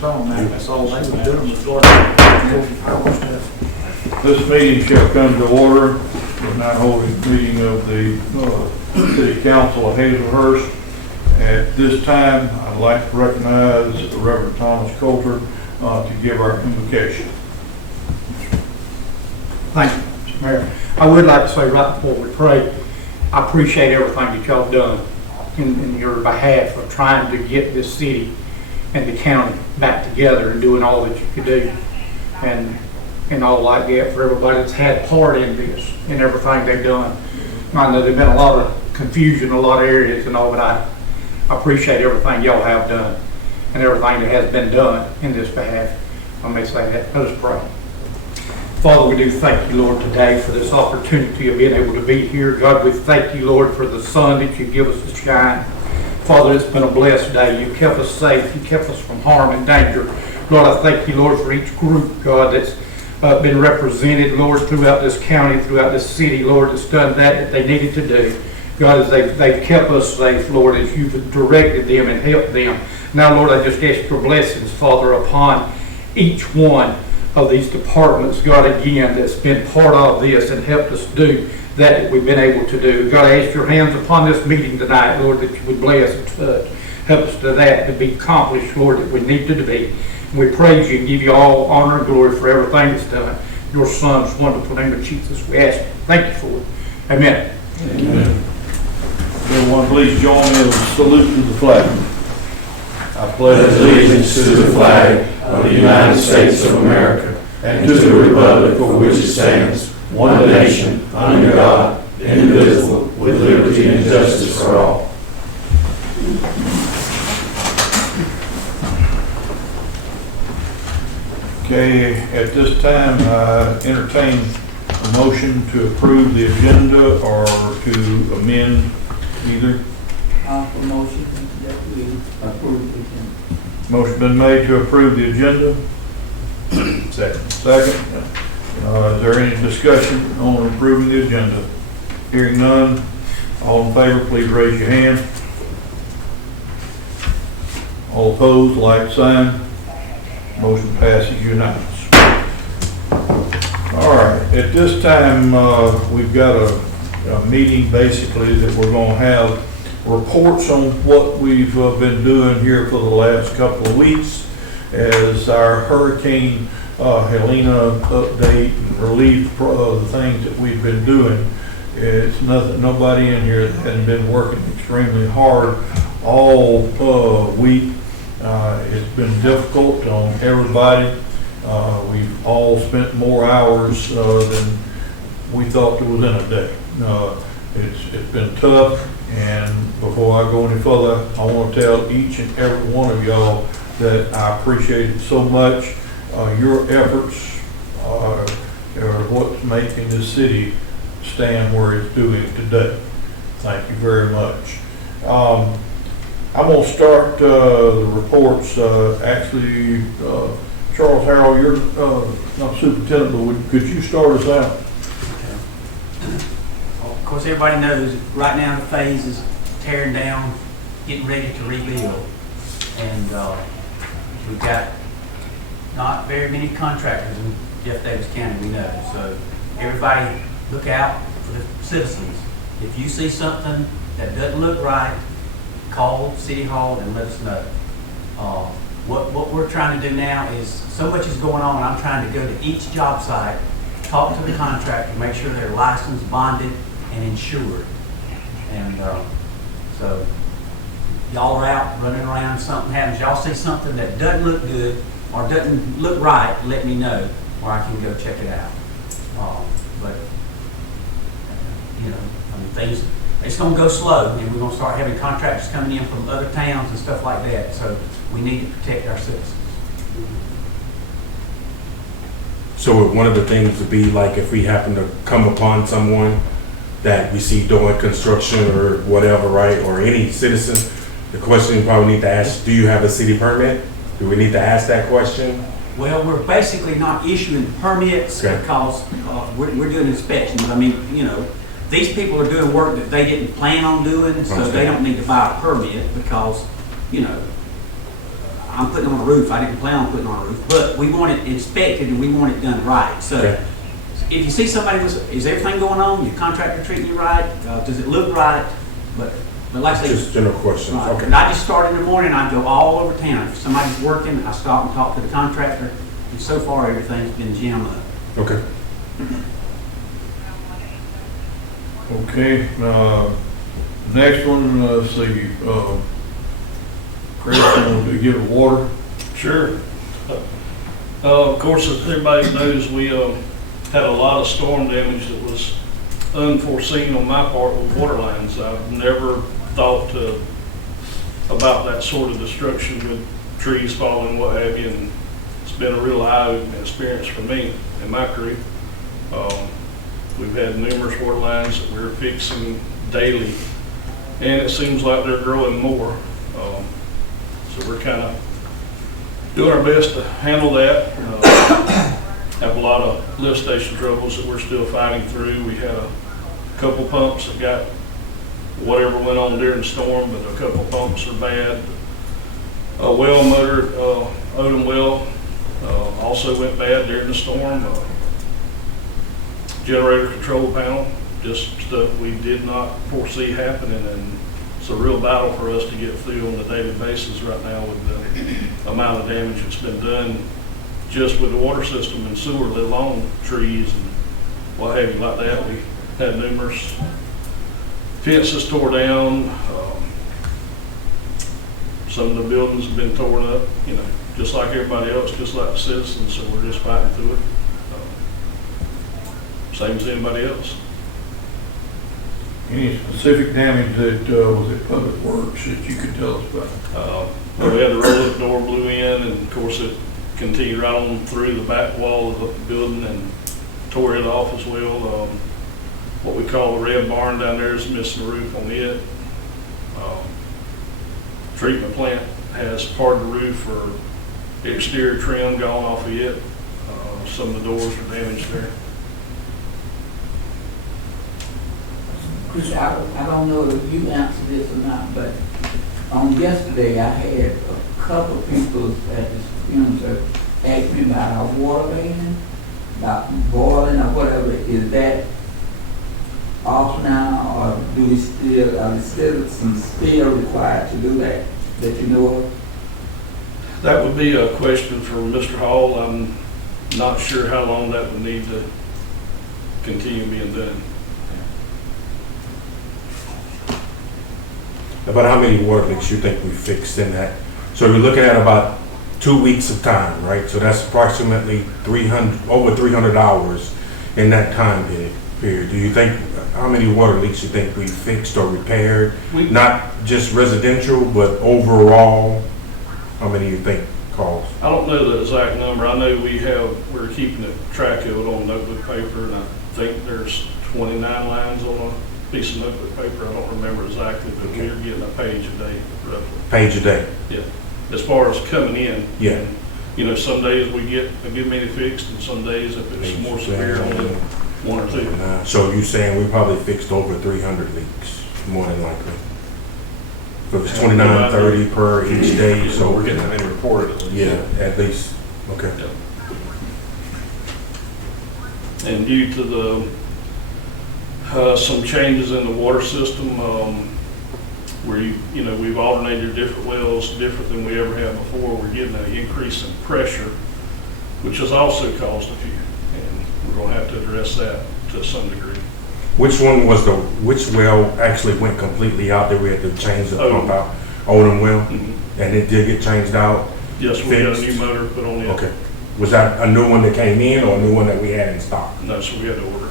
focused on that. That's all they were doing was going power stuff. This meeting shall come to order. We're now holding a meeting of the City Council of Hazelhurst. At this time, I'd like to recognize Reverend Thomas Coulter to give our convocation. Thank you, Mr. Mayor. I would like to say right before we pray, I appreciate everything that y'all have done in your behalf of trying to get this city and the county back together and doing all that you could do. And all like that for everybody that's had part in this and everything they've done. I know there's been a lot of confusion in a lot of areas and all, but I appreciate everything y'all have done and everything that has been done in this behalf. I may say that. Let us pray. Father, we do thank you, Lord, today for this opportunity of being able to be here. God, we thank you, Lord, for the sun that you give us to shine. Father, it's been a blessed day. You kept us safe. You kept us from harm and danger. Lord, I thank you, Lord, for each group, God, that's been represented, Lord, throughout this county, throughout this city, Lord, that's done that they needed to do. God, as they've kept us safe, Lord, as you've directed them and helped them. Now, Lord, I just ask your blessings, Father, upon each one of these departments, God, again, that's been part of this and helped us do that we've been able to do. God, I ask your hands upon this meeting tonight, Lord, that you would bless and touch. Help us to that to be accomplished, Lord, that we need to be. And we praise you and give you all honor and glory for everything that's done. Your Son's wonderful name of Jesus, we ask you. Thank you for it. Amen. Amen. Everyone, please join me in a salute to the flag. I pledge allegiance to the flag of the United States of America and to the republic for which it stands, one nation, under God, indivisible, with liberty and justice for all. Okay, at this time, entertain a motion to approve the agenda or to amend either. For motion that we approve the agenda. Motion been made to approve the agenda. Second. Second. Is there any discussion on approving the agenda? Hearing none, all in favor, please raise your hand. All opposed, like sign. Motion passes unanimous. All right, at this time, we've got a meeting basically that we're going to have reports on what we've been doing here for the last couple of weeks as our Hurricane Helena update and relief the things that we've been doing. It's nothing, nobody in here that hasn't been working extremely hard all week. It's been difficult on everybody. We've all spent more hours than we thought there was in a day. It's been tough, and before I go any further, I want to tell each and every one of y'all that I appreciate it so much. Your efforts are what's making this city stand where it's doing today. Thank you very much. I'm going to start the reports. Actually, Charles Harrell, you're not superintendent, but could you start us out? Of course, everybody knows right now the phase is tearing down, getting ready to rebuild. And we've got not very many contractors in Jeff Davis County, we know. So everybody look out for the citizens. If you see something that doesn't look right, call City Hall and let us know. What we're trying to do now is, so much is going on, I'm trying to go to each job site, talk to the contractor, make sure they're licensed, bonded, and insured. And so y'all are out running around, something happens, y'all see something that doesn't look good or doesn't look right, let me know, or I can go check it out. But you know, I mean, things, it's going to go slow, and we're going to start having contractors coming in from other towns and stuff like that. So we need to protect our citizens. So one of the things would be like if we happen to come upon someone that we see doing construction or whatever, right, or any citizen, the question you probably need to ask, do you have a city permit? Do we need to ask that question? Well, we're basically not issuing permits because we're doing inspections. I mean, you know, these people are doing work that they didn't plan on doing, so they don't need to buy a permit because, you know, I'm putting on a roof, I didn't plan on putting on a roof, but we want it inspected and we want it done right. So Okay. if you see somebody with, is everything going on, your contractor treating you right, does it look right? But like I say, Just general questions, right. okay. And I just started in the morning, I go all over town. If somebody's working, I stop and talk to the contractor, and so far, everything's been jammed up. Okay. Okay, next one, let's see, Chris, want to get a water? Sure. Of course, as everybody knows, we had a lot of storm damage that was unforeseen on my part with water lines. I've never thought about that sort of destruction with trees falling, what have you, and it's been a real eye-opening experience for me and my crew. We've had numerous water lines that we're fixing daily, and it seems like they're growing more. So we're kind of doing our best to handle that. Have a lot of lift station troubles that we're still fighting through. We had a couple pumps that got whatever went on during the storm, but a couple pumps are bad. A well motor, Odom well, also went bad during the storm. Generator control panel, just stuff we did not foresee happening, and it's a real battle for us to get through on a daily basis right now with the amount of damage that's been done just with the water system and sewer, let alone trees and what have you like that. We had numerous fences tore down. Some of the buildings have been torn up, you know, just like everybody else, just like the citizens, so we're just fighting through it. Same as anybody else. Any specific damage that was at Public Works that you could tell us about? We had the roll-up door blew in, and of course it continued right on through the back wall of the building and tore it off as well. What we call the red barn down there is missing the roof on it. Treatment plant has part of the roof for exterior trim gone off of it. Some of the doors are damaged there. Chris, I don't know if you answered this or not, but on yesterday I had a couple of people at this funeral ask me about our water main, about boiling or whatever. Is that off now, or do we still, are the citizens still required to do that you know of? That would be a question for Mr. Hall. I'm not sure how long that would need to continue being done. About how many water leaks you think we fixed in that? So you're looking at about 2 weeks of time, right? So that's approximately over 300 hours in that time period. Do you think, how many water leaks you think we fixed or repaired? Not just residential, but overall, how many you think caused? I don't know the exact number. I know we're keeping track of it on notebook paper, and I think there's 29 lines on a piece of notebook paper. I don't remember exactly, but we're getting a page a day roughly. Page a day? Yeah. As far as coming in. Yeah. And, you know, some days we get a good many fixed, and some days if it's more severe, only one or two. So you're saying we probably fixed over 300 leaks, more than likely? So it's 29, 30 per each day, so we're getting that reported at least. yeah, at least, okay. And due to the some changes in the water system, we've alternated different wells, different than we ever have before. We're getting an increase in pressure, which has also caused a few, and we're going to have to address that to some degree. Which well actually went completely out that we had to change the pump out? Odom well? Mm-hmm. And it did get changed out? Yes, we got a Fixed? new motor put on it. Okay. Was that a new one that came in or a new one that we had in stock? No, so we had to order.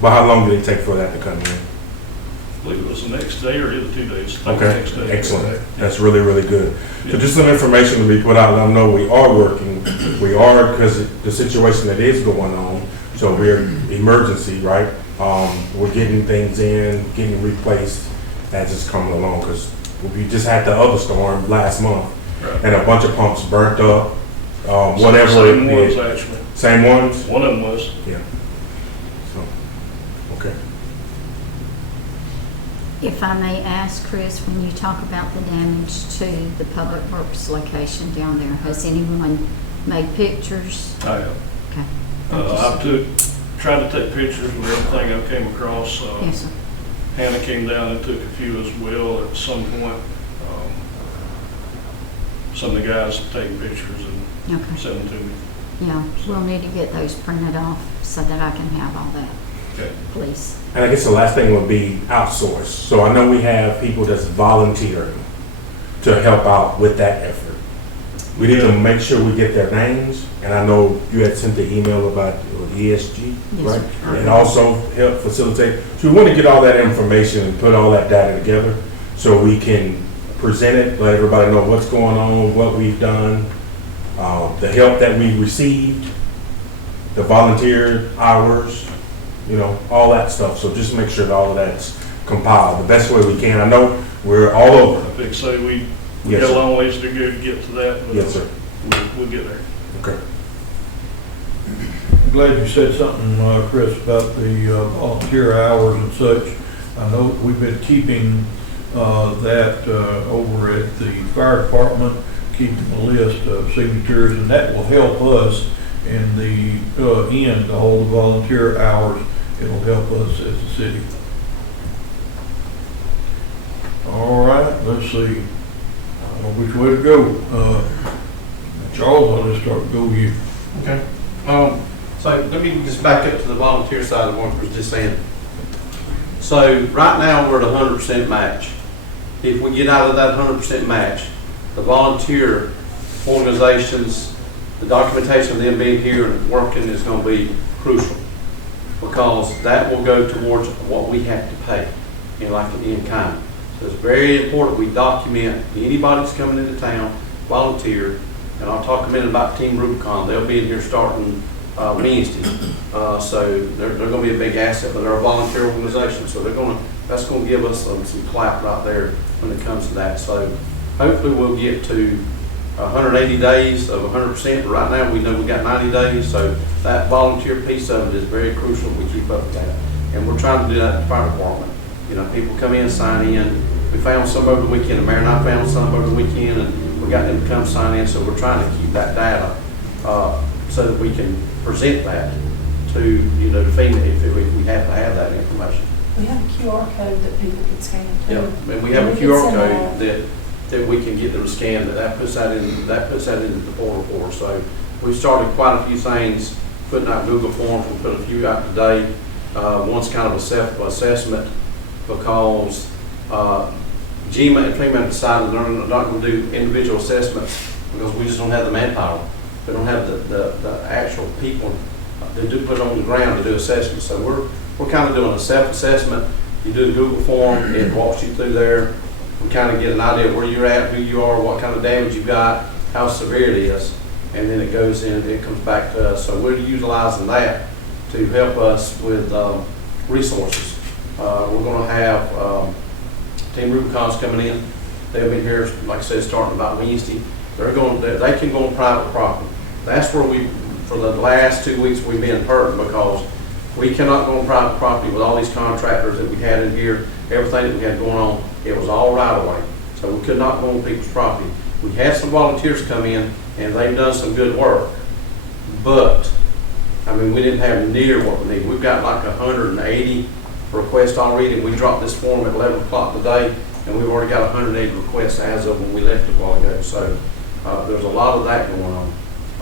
But how long did it take for that to come in? I believe it was the next day or either 2 days. I think the Okay, next day. excellent. That's really, really good. So just some information to be put out, let them know we are working. We are, because the situation that is going on, so we're emergency, right? We're getting things in, getting replaced as it's coming along, because we just had the other storm last month, Right. and a bunch of pumps burnt up, whatever it Same ones, did. actually. Same ones? One of them was. Yeah. So, okay. If I may ask, Chris, when you talk about the damage to the Public Works location down there, has anyone made pictures? I have. Okay. Thank you, sir. Tried to take pictures with everything I came across. Yes, sir. Hannah came down and took a few as well at some point. Some of the guys have taken pictures and Okay. sent them to me. Yeah, we'll need to get those printed off so that I can have all that, Okay. please. And I guess the last thing would be outsource. So I know we have people that's volunteering to help out with that effort. We need to make sure we get their names, and I know you had sent the email about ESG, Yes, right? sir. And also help facilitate. So we want to get all that information and put all that data together so we can present it, let everybody know what's going on, what we've done, the help that we received, the volunteer hours, you know, all that stuff. So just make sure that all of that's compiled the best way we can. I know we're all over. I think so. We Yes, got a sir. long ways to go to get to that, but Yes, sir. we'll get there. Okay. I'm glad you said something, Chris, about the volunteer hours and such. I know that we've been keeping that over at the fire department, keeping a list of signatures, and that will help us in the end, all the volunteer hours. It'll help us as a city. All right, let's see. I don't know which way to go. Charles, I'll just start, go with you. Okay. So let me just back up to the volunteer side of what I was just saying. So right now, we're at 100% match. If we get out of that 100% match, the volunteer organizations, the documentation of them being here and working is going to be crucial, because that will go towards what we have to pay in kind. So it's very important we document anybody that's coming into town, volunteer, and I'll talk a minute about Team Rubicon. They'll be in here starting Wednesday. So they're going to be a big asset, but they're a volunteer organization, so that's going to give us some clout right there when it comes to that. So hopefully we'll get to 180 days of 100%, but right now we know we got 90 days, so that volunteer piece of it is very crucial we keep up with that. And we're trying to do that in the fire department. You know, people come in, sign in. We found some over the weekend, the mayor and I found some over the weekend, and we got them to come sign in, so we're trying to keep that data so that we can present that to, you know, to FEMA if we have to have that information. We have a QR code that people can scan too. Yeah, and we have a can QR send code that we can get them to scan, that puts that into the portal for us. So we started quite a few things, putting out Google Forms, we put a few out today. One's kind of a self-assessment, because GMA and FEMA decided they're not going to do individual assessments because we just don't have the manpower. We don't have the actual people that do put it on the ground to do assessments. So we're kind of doing a self-assessment. You do the Google form, it walks you through there. We kind of get an idea of where you're at, who you are, what kind of damage you've got, how severe it is, and then it goes in, it comes back to us. So we're utilizing that to help us with resources. We're going to have Team Rubicon's coming in. They'll be here, like I said, starting about Wednesday. They can go on private property. That's where for the last 2 weeks, we've been hurting, because we cannot go on private property with all these contractors that we had in here, everything that we had going on. It was all right away. So we could not go on people's property. We had some volunteers come in, and they've done some good work. But, I mean, we didn't have near what we need. We've got like 180 requests already. We dropped this form at 11 o'clock today, and we've already got 180 requests as of when we left a while ago. So there's a lot of that going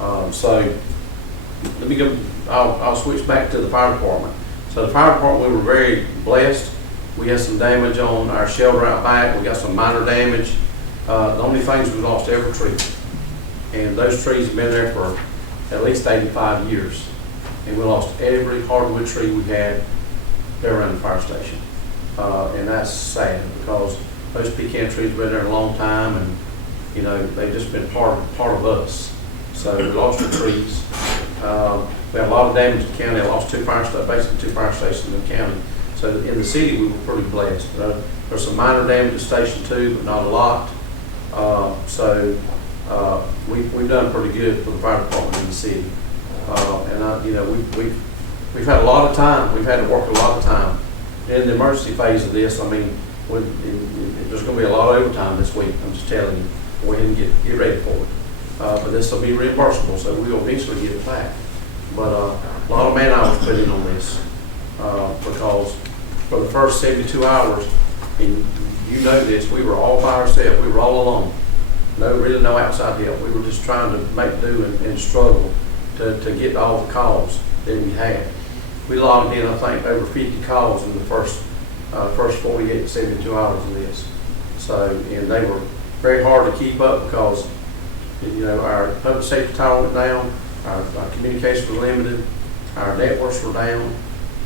on. So let me go, I'll switch back to the fire department. So the fire department, we were very blessed. We had some damage on our shelter out back. We got some minor damage. The only things, we lost every tree. And those trees have been there for at least 85 years. And we lost every hardwood tree we had there around the fire station. And that's sad, because those pecan trees have been there a long time, and you know, they've just been part of us. So we lost the trees. We had a lot of damage in the county. I lost basically two fire stations in the county. So in the city, we were pretty blessed. There's some minor damage at Station 2, but not a lot. We've done pretty good for the fire department in the city. You know, we've had a lot of time. We've had to work a lot of time. In the emergency phase of this, I mean, There's gonna be a lot of overtime this week, I'm just telling you. Go ahead and get ready for it. But this will be reimbursable, so we will eventually get it back. But a lot of man hours put in on this, because for the first 72 hours, and you know this, we were all by ourselves, we were all alone. Really no outside help. We were just trying to make do and struggle to get all the calls that we had. We logged in, I think, over 50 calls in the first 48 to 72 hours of this. So, and they were very hard to keep up because, you know, our public safety tower went down, our communication was limited, our networks were down,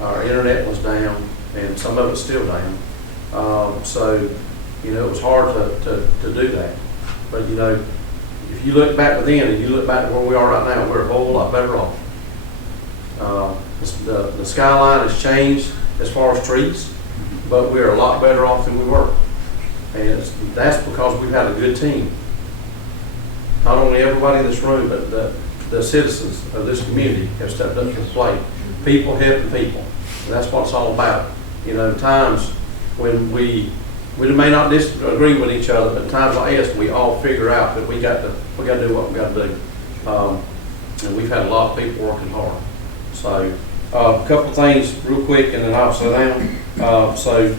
our internet was down, and some of it's still down. So, you know, it was hard to do that. But, you know, if you look back to then and you look back to where we are right now, we're a whole lot better off. The skyline has changed as far as trees, but we're a lot better off than we were. And that's because we've had a good team. Not only everybody in this room, but the citizens of this community have stepped up to the plate. People helping people. And that's what it's all about. You know, times when we may not disagree with each other, but times like this, we all figure out that we got to do what we got to do. And we've had a lot of people working hard. So, a couple of things real quick, and then I'll slow down. So,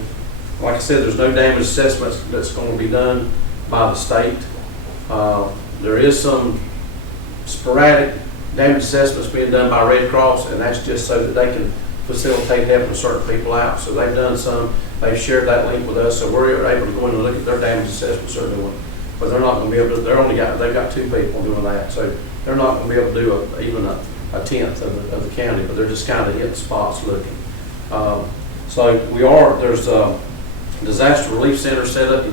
like I said, there's no damage assessments that's going to be done by the state. There is some sporadic damage assessments being done by Red Cross, and that's just so that they can facilitate helping certain people out. So they've done some. They've shared that link with us, so we're able to go in and look at their damage assessments they're doing. But they're not going to be able to. They've got 2 people doing that, so they're not going to be able to do even a tenth of the county. But they're just kind of hitting spots looking. So there's a disaster relief center set up in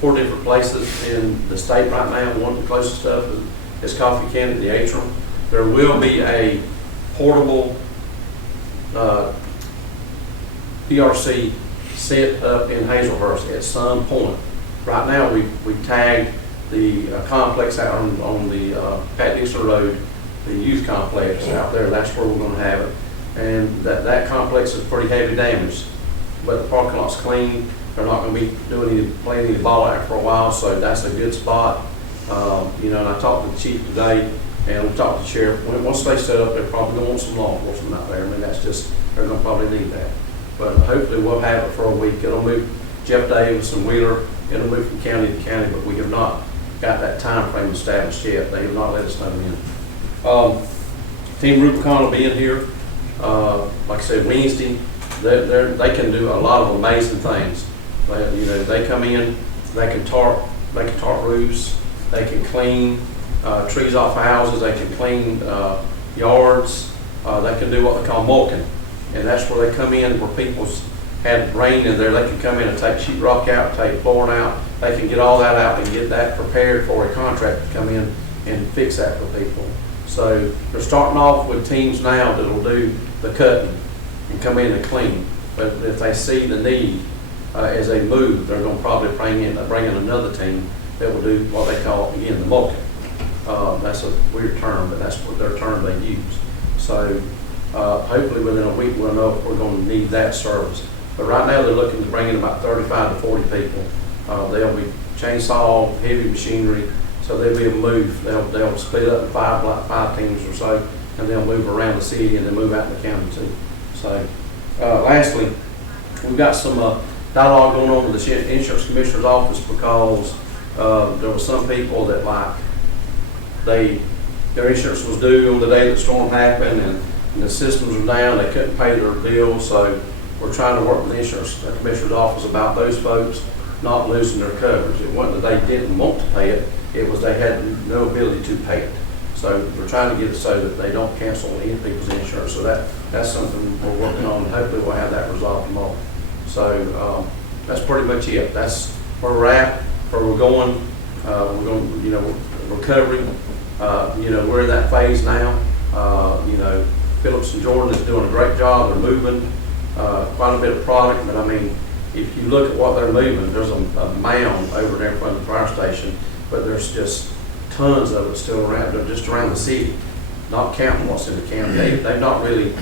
four different places in the state right now. One of the closest stuff is Coffee Can at the Atrium. There will be a portable PRC set up in Hazelhurst at some point. Right now, we tagged the complex out on the Pat Dixon Road, the youth complex out there. That's where we're going to have it. And that complex is pretty heavy damaged, but the parking lot's clean. They're not going to be playing any ball out for a while, so that's a good spot. You know, and I talked to the chief today, and we talked to the sheriff. Once they set up, they're probably going to want some law enforcement out there. I mean, that's just, they're going to probably need that. But hopefully we'll have it for a week. It'll move Jeff Davis and Wheeler. It'll move from county to county, but we have not got that time frame established yet. They have not let us know in. Team Rubicon will be in here. Like I said, Wednesday. They can do a lot of amazing things. You know, they come in, they can tarp roofs, they can clean trees off houses, they can clean yards, they can do what they call mulching. And that's where they come in, where people's had rain in there, they can come in and take sheetrock out, take flooring out, they can get all that out and get that prepared for a contractor to come in and fix that for people. So they're starting off with teams now that'll do the cutting and come in and clean. But if they see the need as they move, they're going to probably bring in another team that will do what they call, again, the mulching. That's a weird term, but that's what their term they use. So hopefully within a week we'll know if we're going to need that service. But right now they're looking to bring in about 35 to 40 people. They'll be chainsaw, heavy machinery, so they'll be able to move. They'll split up in five teams or so, and they'll move around the city and then move out in the county too. So lastly, we've got some dialogue going on with the insurance commissioner's office because there were some people that their insurance was due on the day that the storm happened and the systems were down, they couldn't pay their bills, so we're trying to work with the insurance commissioner's office about those folks not losing their coverage. It wasn't that they didn't want to pay it, it was they had no ability to pay it. So we're trying to get it so that they don't cancel any people's insurance. So that's something we're working on, and hopefully we'll have that resolved tomorrow. So that's pretty much it. That's where we're at, where we're going. We're going, you know, recovering. You know, we're in that phase now. You know, Phillips and Jordan is doing a great job. They're moving quite a bit of product, but I mean, if you look at what they're moving, there's a mound over there in front of the fire station, but there's just tons of it still around. They're just around the city, not counting what's in the county. They're not really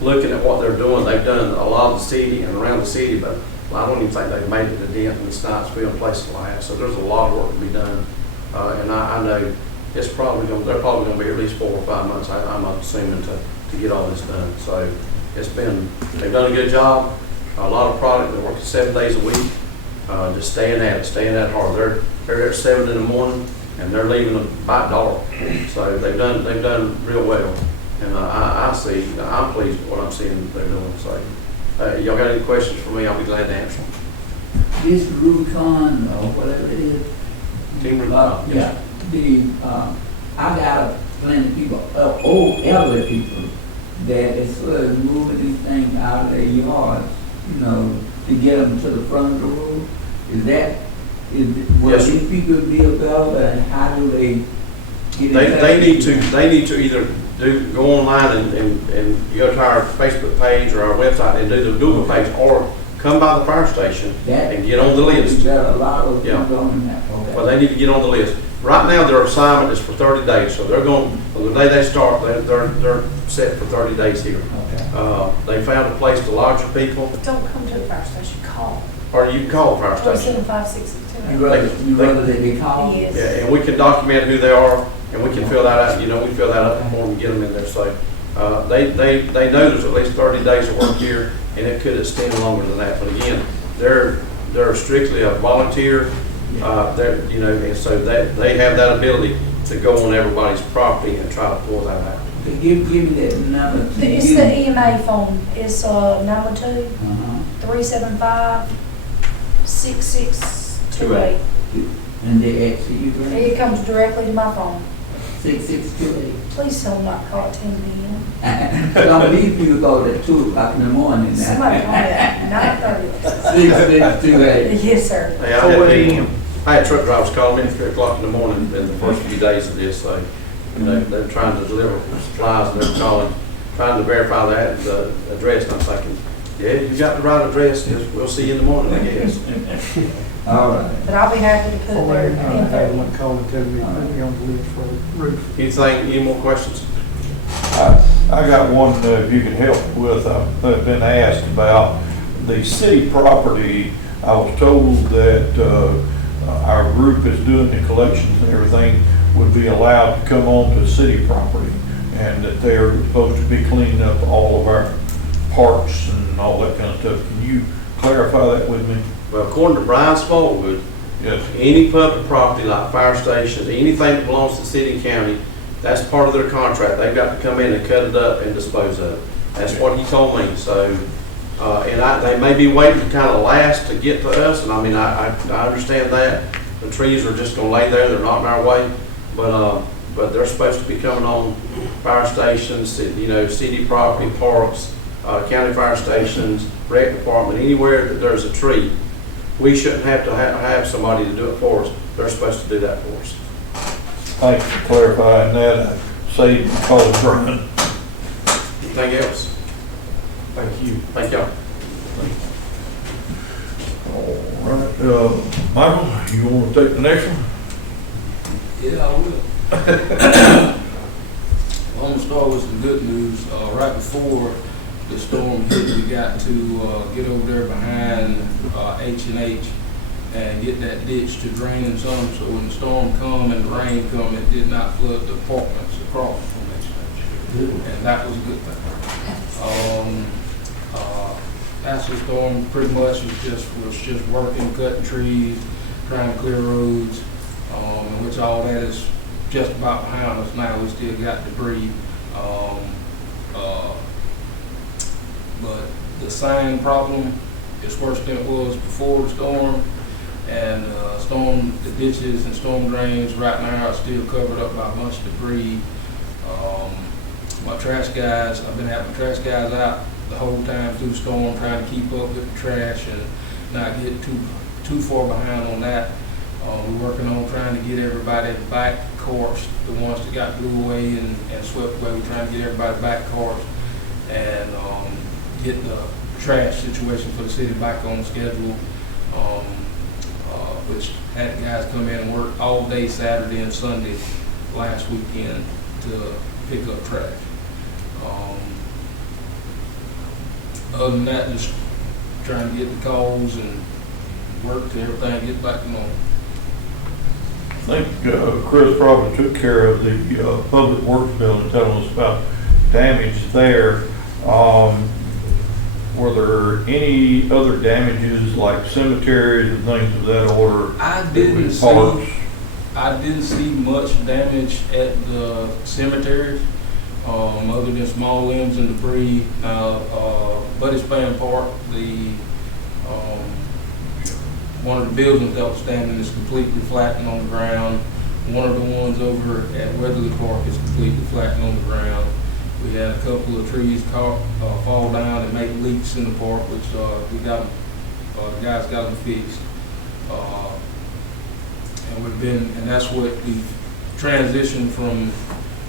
looking at what they're doing. They've done a lot of the city and around the city, but I don't even think they've made it to Denton, Snipesville, and places like that. So there's a lot of work to be done. And I know it's probably they're probably gonna be at least 4 or 5 months, I'm assuming, to get all this done. So they've done a good job. A lot of product, they're working 7 days a week, just staying at it hard. They're there at 7 in the morning, and they're leaving about dark. So they've done real well. And I'm pleased with what I'm seeing they're doing. So y'all got any questions for me, I'll be glad to answer them. This Rubicon or whatever it is. Team Rubicon, Yeah, I got plenty of people, old elderly people, that is sort of moving these things out of their yards, you know, to get them to the front of the road. Will Yes, sir. these people be available, and how do they get in touch? They need to either go online and go to our Facebook page or our website and do the Google page, or come by the fire station and get on the list. You got a lot of Yeah. them going that. Okay. Well, they need to get on the list. Right now, their assignment is for 30 days, so they're going, on the day they start, they're set for 30 days here. Okay. They found a place to lodge your people, Don't come to the fire station, call. or you can call the fire station. 475-662. You rather they be called? Yes. Yeah, and we can document who they are, and we can fill that out, we fill that out before we get them in there, so, they know there's at least 30 days of work here, and it could extend longer than that, but again, they're strictly a volunteer, and so they have that ability to go on everybody's property and try to pull that out. Okay, give me that number. It's the EMA phone. It's number 2-375-6628. And they actually, you bring It comes directly to my phone. 6628. Please tell them not to call at 10 p.m. Some of these people go at 2 o'clock in the morning now. Somebody call me at 9:30. 6628. Yes, sir. Hey, I had truck drivers call me at 3 o'clock in the morning in the first few days of this, so, they're trying to deliver supplies, and they're calling, trying to verify the address, and I'm thinking, yeah, you got the right address, we'll see you in the morning, I guess. All right. But I'll be happy to put their info. call and tell me, put me on the list for the roof. Any more questions? I got one, if you could help with, I've been asked about the city property. I was told that our group is doing the collections and everything would be allowed to come on to city property, and that they're supposed to be cleaning up all of our parks and all that kind of stuff. Can you clarify that with me? Well, according to Brian Smallwood, Yes. any public property like fire stations, anything that belongs to the city and county, that's part of their contract. They've got to come in and cut it up and dispose of it. That's what he told me. So, they may be waiting to kind of last to get to us, and I understand that. The trees are just going to lay there. They're not in our way, but they're supposed to be coming on fire stations, city property, parks, county fire stations, rec department, anywhere that there's a tree. We shouldn't have to have somebody to do it for us. They're supposed to do that for us. Thanks for clarifying that. I saved calling Brian. Anything else? Thank you. Thank y'all. All right, Michael, you want to take the next one? Yeah, I will. I'm gonna start with some good news. Right before the storm hit, we got to get over there behind H&H and get that ditch to drain and some, so when the storm come and the rain come, it did not flood the apartments across from H&H. And that was a good thing. After the storm, pretty much was just working, cutting trees, trying to clear roads, which all that is just about behind us now. We still got debris. But the sign problem is worse than it was before the storm. And the ditches and storm drains right now are still covered up by a bunch of debris. My trash guys, I've been having trash guys out the whole time through the storm, trying to keep up with the trash and not get too far behind on that. We're working on trying to get everybody back course, the ones that got blew away and swept away. We're trying to get everybody back course and get the trash situation for the city back on schedule, which had guys come in and work all day Saturday and Sunday last weekend to pick up trash. Other than that, just trying to get the calls and work to everything get back to normal. I think Chris probably took care of the Public Works building, telling us about damage there. Were there any other damages like cemeteries and things of that order? I didn't with parks? see much damage at the cemeteries, other than small limbs and debris. Buddy Span Park, one of the buildings that was standing is completely flattened on the ground. One of the ones over at Weatherly Park is completely flattened on the ground. We had a couple of trees fall down and make leaks in the park, which we got them, the guys got them fixed. And that's what the transition from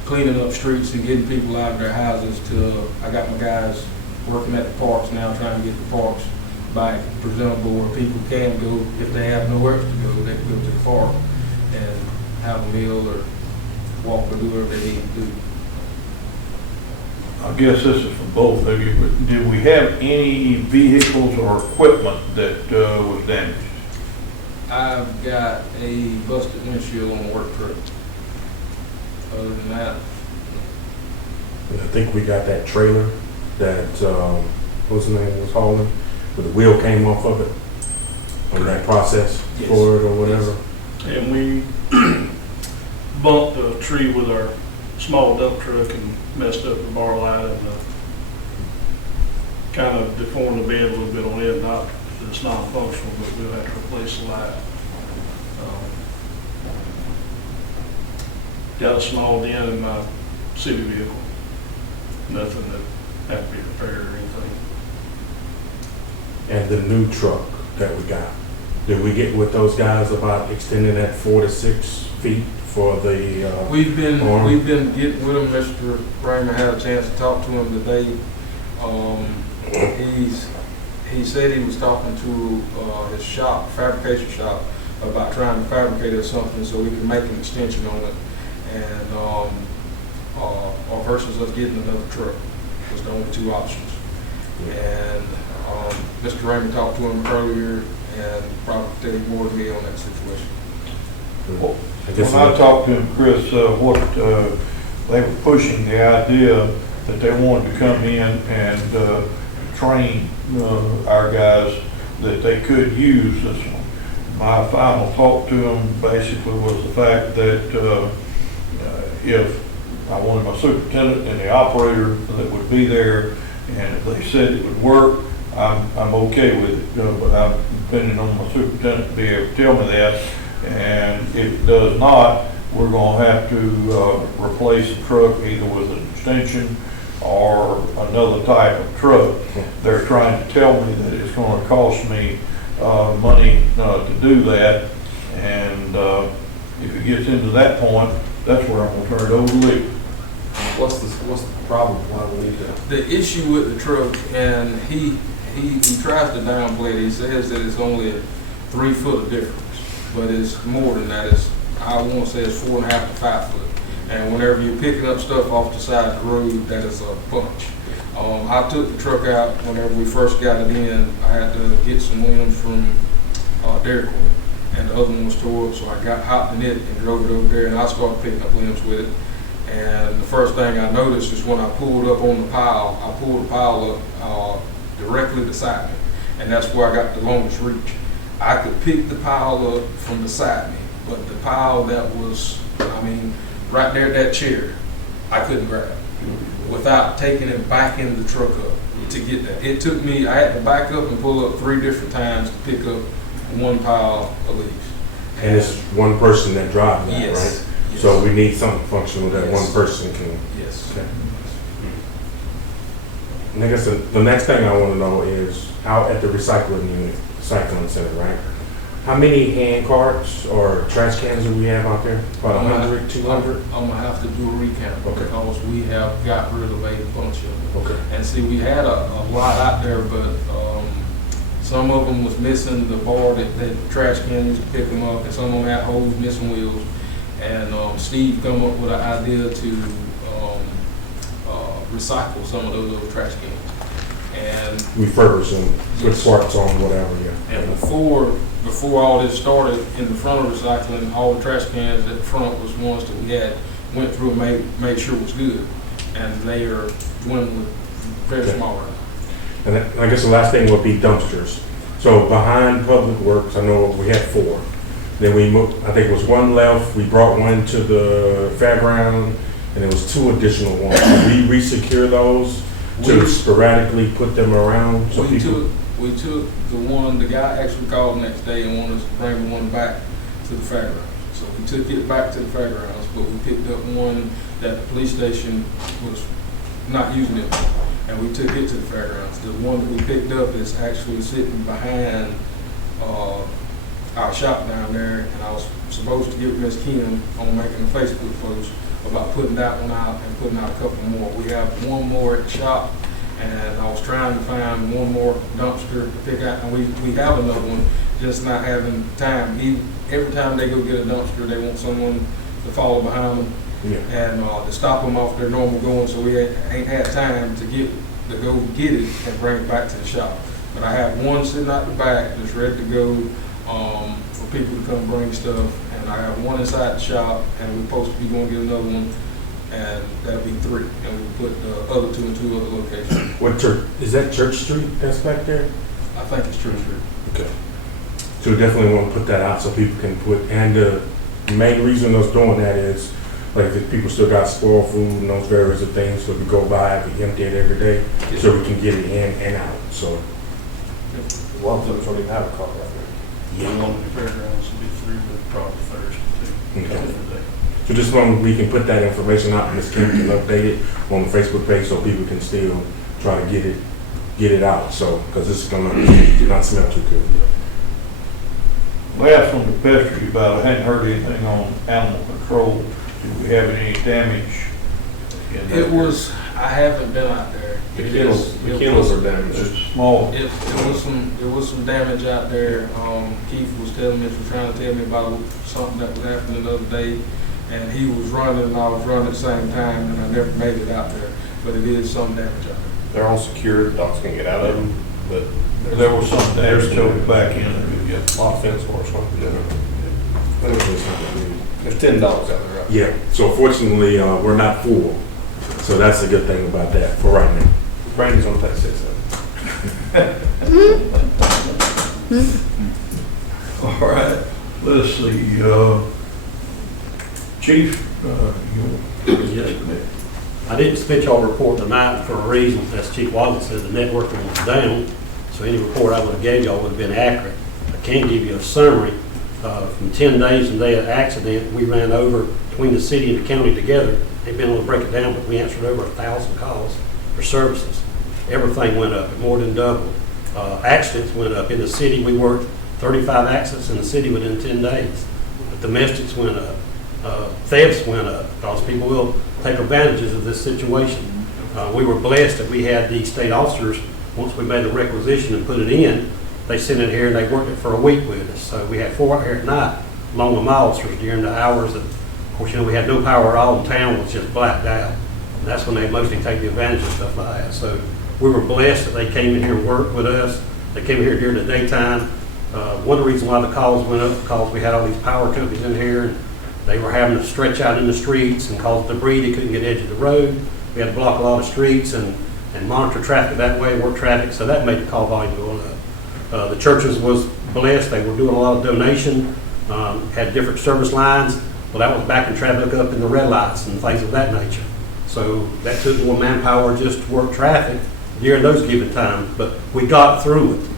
cleaning up streets and getting people out of their houses to, I got my guys working at the parks now, trying to get the parks back presentable where people can go, if they have nowhere to go, they can go to the park and have a meal or walk or do whatever they need to do. I guess this is for both of you, but did we have any vehicles or equipment that was damaged? I've got a busted windshield on the work truck. Other than that, I think we got that trailer that, what's the name, was hauling, where the wheel came off of it on that process Yes. for it or whatever. And we bumped a tree with our small dump truck and messed up the bar light and kind of deformed the bed a little bit on it. Not that it's not functional, but we'll have to replace the light. Got a small dent in my city vehicle. Nothing that had to be repaired or anything. And the new truck that we got, did we get with those guys about extending that 4 to 6 feet for the, we've been arm? getting with him. Mr. Raymond had a chance to talk to him today. He said he was talking to his shop, fabrication shop, about trying to fabricate or something so we can make an extension on it. And or versus us getting another truck was the only two options. And Mr. Raymond talked to him earlier and probably tell you more than me on that situation. Well, when I talked to him, Chris, they were pushing the idea that they wanted to come in and train our guys that they could use this one. My final talk to him basically was the fact that if I wanted my superintendent and the operator that would be there, and if they said it would work, I'm okay with it. But I'm depending on my superintendent to be able to tell me that. And if it does not, we're going to have to replace the truck either with an extension or another type of truck. They're trying to tell me that it's going to cost me money to do that. And if it gets into that point, that's where I'm going to turn it over to Lee. What's the problem? Why do we need that? The issue with the truck, and he tries to downplay it. He says that it's only a 3 foot of difference, but it's more than that. It's, I want to say it's 4.5 to 5 foot. And whenever you're picking up stuff off the side of the road, that is a bunch. I took the truck out whenever we first got it in. I had to get some limbs from Dairy Queen, and the other one was tore up, so I hopped in it and drove it over there, and I started picking up limbs with it. And the first thing I noticed is when I pulled up on the pile, I pulled the pile up directly beside me, and that's where I got the longest reach. I could pick the pile up from beside me, but the pile that was, right there, that chair, I couldn't grab without taking it back in the truck up to get that. It took me, I had to back up and pull up 3 different times to pick up one pile of leaves. And it's one person that drives that, Yes. right? Yes. So we need something functional that Yes. one person can. Yes. Okay. And I guess the next thing I want to know is out at the recycling unit, recycling center, right? How many hand carts or trash cans do we have out there? About 100, 200? I'm gonna have to do a recount Okay. because we have got rid of a bunch of them. Okay. And see, we had a lot out there, but some of them was missing the bar that the trash can used to pick them up, and some of them had holes, missing wheels. And Steve come up with an idea to recycle some of those trash cans. And refurbish them, put parts on, whatever, yeah. And before all this started, in the front of recycling, all the trash cans at the front was ones that we had, went through and made sure it was good. And they are dwindling very Okay. small right now. And I guess the last thing would be dumpsters. So behind Public Works, I know we had 4. Then we moved, I think it was 1 left, we brought 1 to the fairground, and there was 2 additional ones. Did we re-secure those to We- sporadically put them around? So We people. took the one, the guy actually called the next day and wanted us to bring the one back to the fairgrounds. So we took it back to the fairgrounds, but we picked up one that the police station was not using it, and we took it to the fairgrounds. The one that we picked up is actually sitting behind, our shop down there, and I was supposed to get with Ms. Kim on making a Facebook post about putting that one out and putting out a couple more. We have one more at the shop, and I was trying to find one more dumpster to pick out, and we have another one, just not having time. Every time they go get a dumpster, they want someone to follow behind them Yeah. and to stop them off their normal going, so we ain't had time to go get it and bring it back to the shop. But I have one sitting out the back that's ready to go, for people to come bring stuff, and I have one inside the shop, and we're supposed to be going to get another one, and that'll be 3, and we put the other 2 in 2 other locations. What church, is that Church Street that's back there? I think it's true. Okay. So we definitely want to put that out so people can put, and the main reason us doing that is, like, if people still got spoiled food and those various of things, so we go by, we empty it every day, so we can get it in and out, so. A lot of them don't even have a car right The one at the fairgrounds will be through, but probably Thursday too. Okay. Today. So just long we can put that information out, Ms. Kim can update it on the Facebook page so people can still try to get it out, so, because it's gonna not smell too good. Last on the pester about, I hadn't heard anything on animal control. Did we have any damage? in that? It was, I haven't been out there. The It kennels, is- the it kennels was- are damaged. It's small. It was some damage out there. Keith was trying to tell me about something that was happening the other day, and he was running and I was running at the same time, and I never made it out there. But it is some damage out there. They're all secure, the dogs can get out of them, but There was some damage to the back end of it. a lot of fence work, so. Hopefully it's not gonna be- There's 10 dogs out there. Right? Yeah, so fortunately, we're not full, so that's a good thing about that for right now. Brandy's on that 6. All right, let's see, Chief, you Yes. I didn't spit y'all a report tonight for a reason. As Chief Wadley said, the networking was down, so any report I would have gave y'all would have been accurate. I can give you a summary. From 10 days from the day of the accident, we ran over between the city and the county together. They've been able to break it down, but we answered over 1,000 calls for services. Everything went up, more than double. Accidents went up. In the city, we worked 35 accidents in the city within 10 days. But domestics went up. Thefts went up because people will take advantages of this situation. We were blessed that we had the state officers, once we made the requisition and put it in, they sent it here and they worked it for a week with us. So we had 4 out here at night, along with my officers during the hours that, of course, we had no power at all, and town was just blacked out. And that's when they mostly take the advantage of stuff like that. So we were blessed that they came in here and worked with us. They came here during the daytime. One of the reasons why the calls went up because we had all these power companies in here, and they were having to stretch out in the streets and cause debris. They couldn't get edge of the road. We had to block a lot of streets and monitor traffic that way, work traffic, so that made the call volume go up. The churches was blessed. They were doing a lot of donation, had different service lines. Well, that was backing traffic up in the red lights and things of that nature. So that took more manpower just to work traffic during those given times, but we got through it.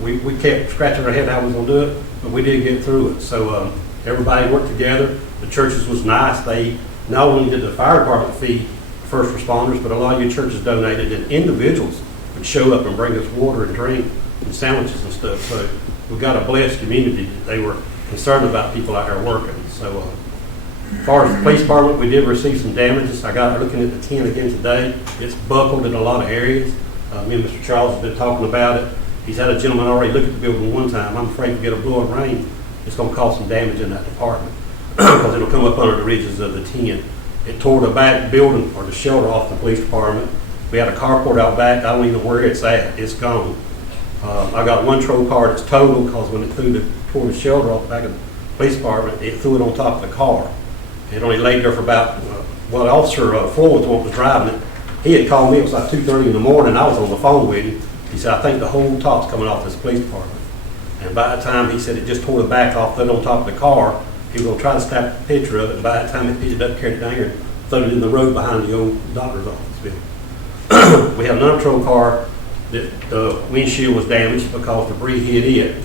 We kept scratching our head how we was gonna do it, but we did get through it. So everybody worked together. The churches was nice. They not only did the fire department feed first responders, but a lot of your churches donated, and individuals would show up and bring us water and drink and sandwiches and stuff. So we got a blessed community that they were concerned about people out there working. So as far as the police department, we did receive some damages. I got looking at the 10 again today. It's buckled in a lot of areas. Me and Mr. Charles have been talking about it. He's had a gentleman already look at the building one time. I'm afraid to get a blowing rain. It's going to cause some damage in that department because it'll come up under the ridges of the 10. It tore the back building or the shelter off the police department. We had a carport out back, I don't even know where it's at, it's gone. I got one troll car that's totaled, because when it tore the shelter off the back of the police department, it threw it on top of the car. It only laid there for about, well, Officer Floyd was the one that was driving it. He had called me, it was like 2:30 in the morning, I was on the phone with him. He said, I think the whole top's coming off this police department. And by the time he said it just tore the back off, threw it on top of the car, he was gonna try to snap a picture of it, and by the time he picked it up, carried it down here, and threw it in the road behind the old doctor's office building. We have another patrol car that the windshield was damaged because debris hit it.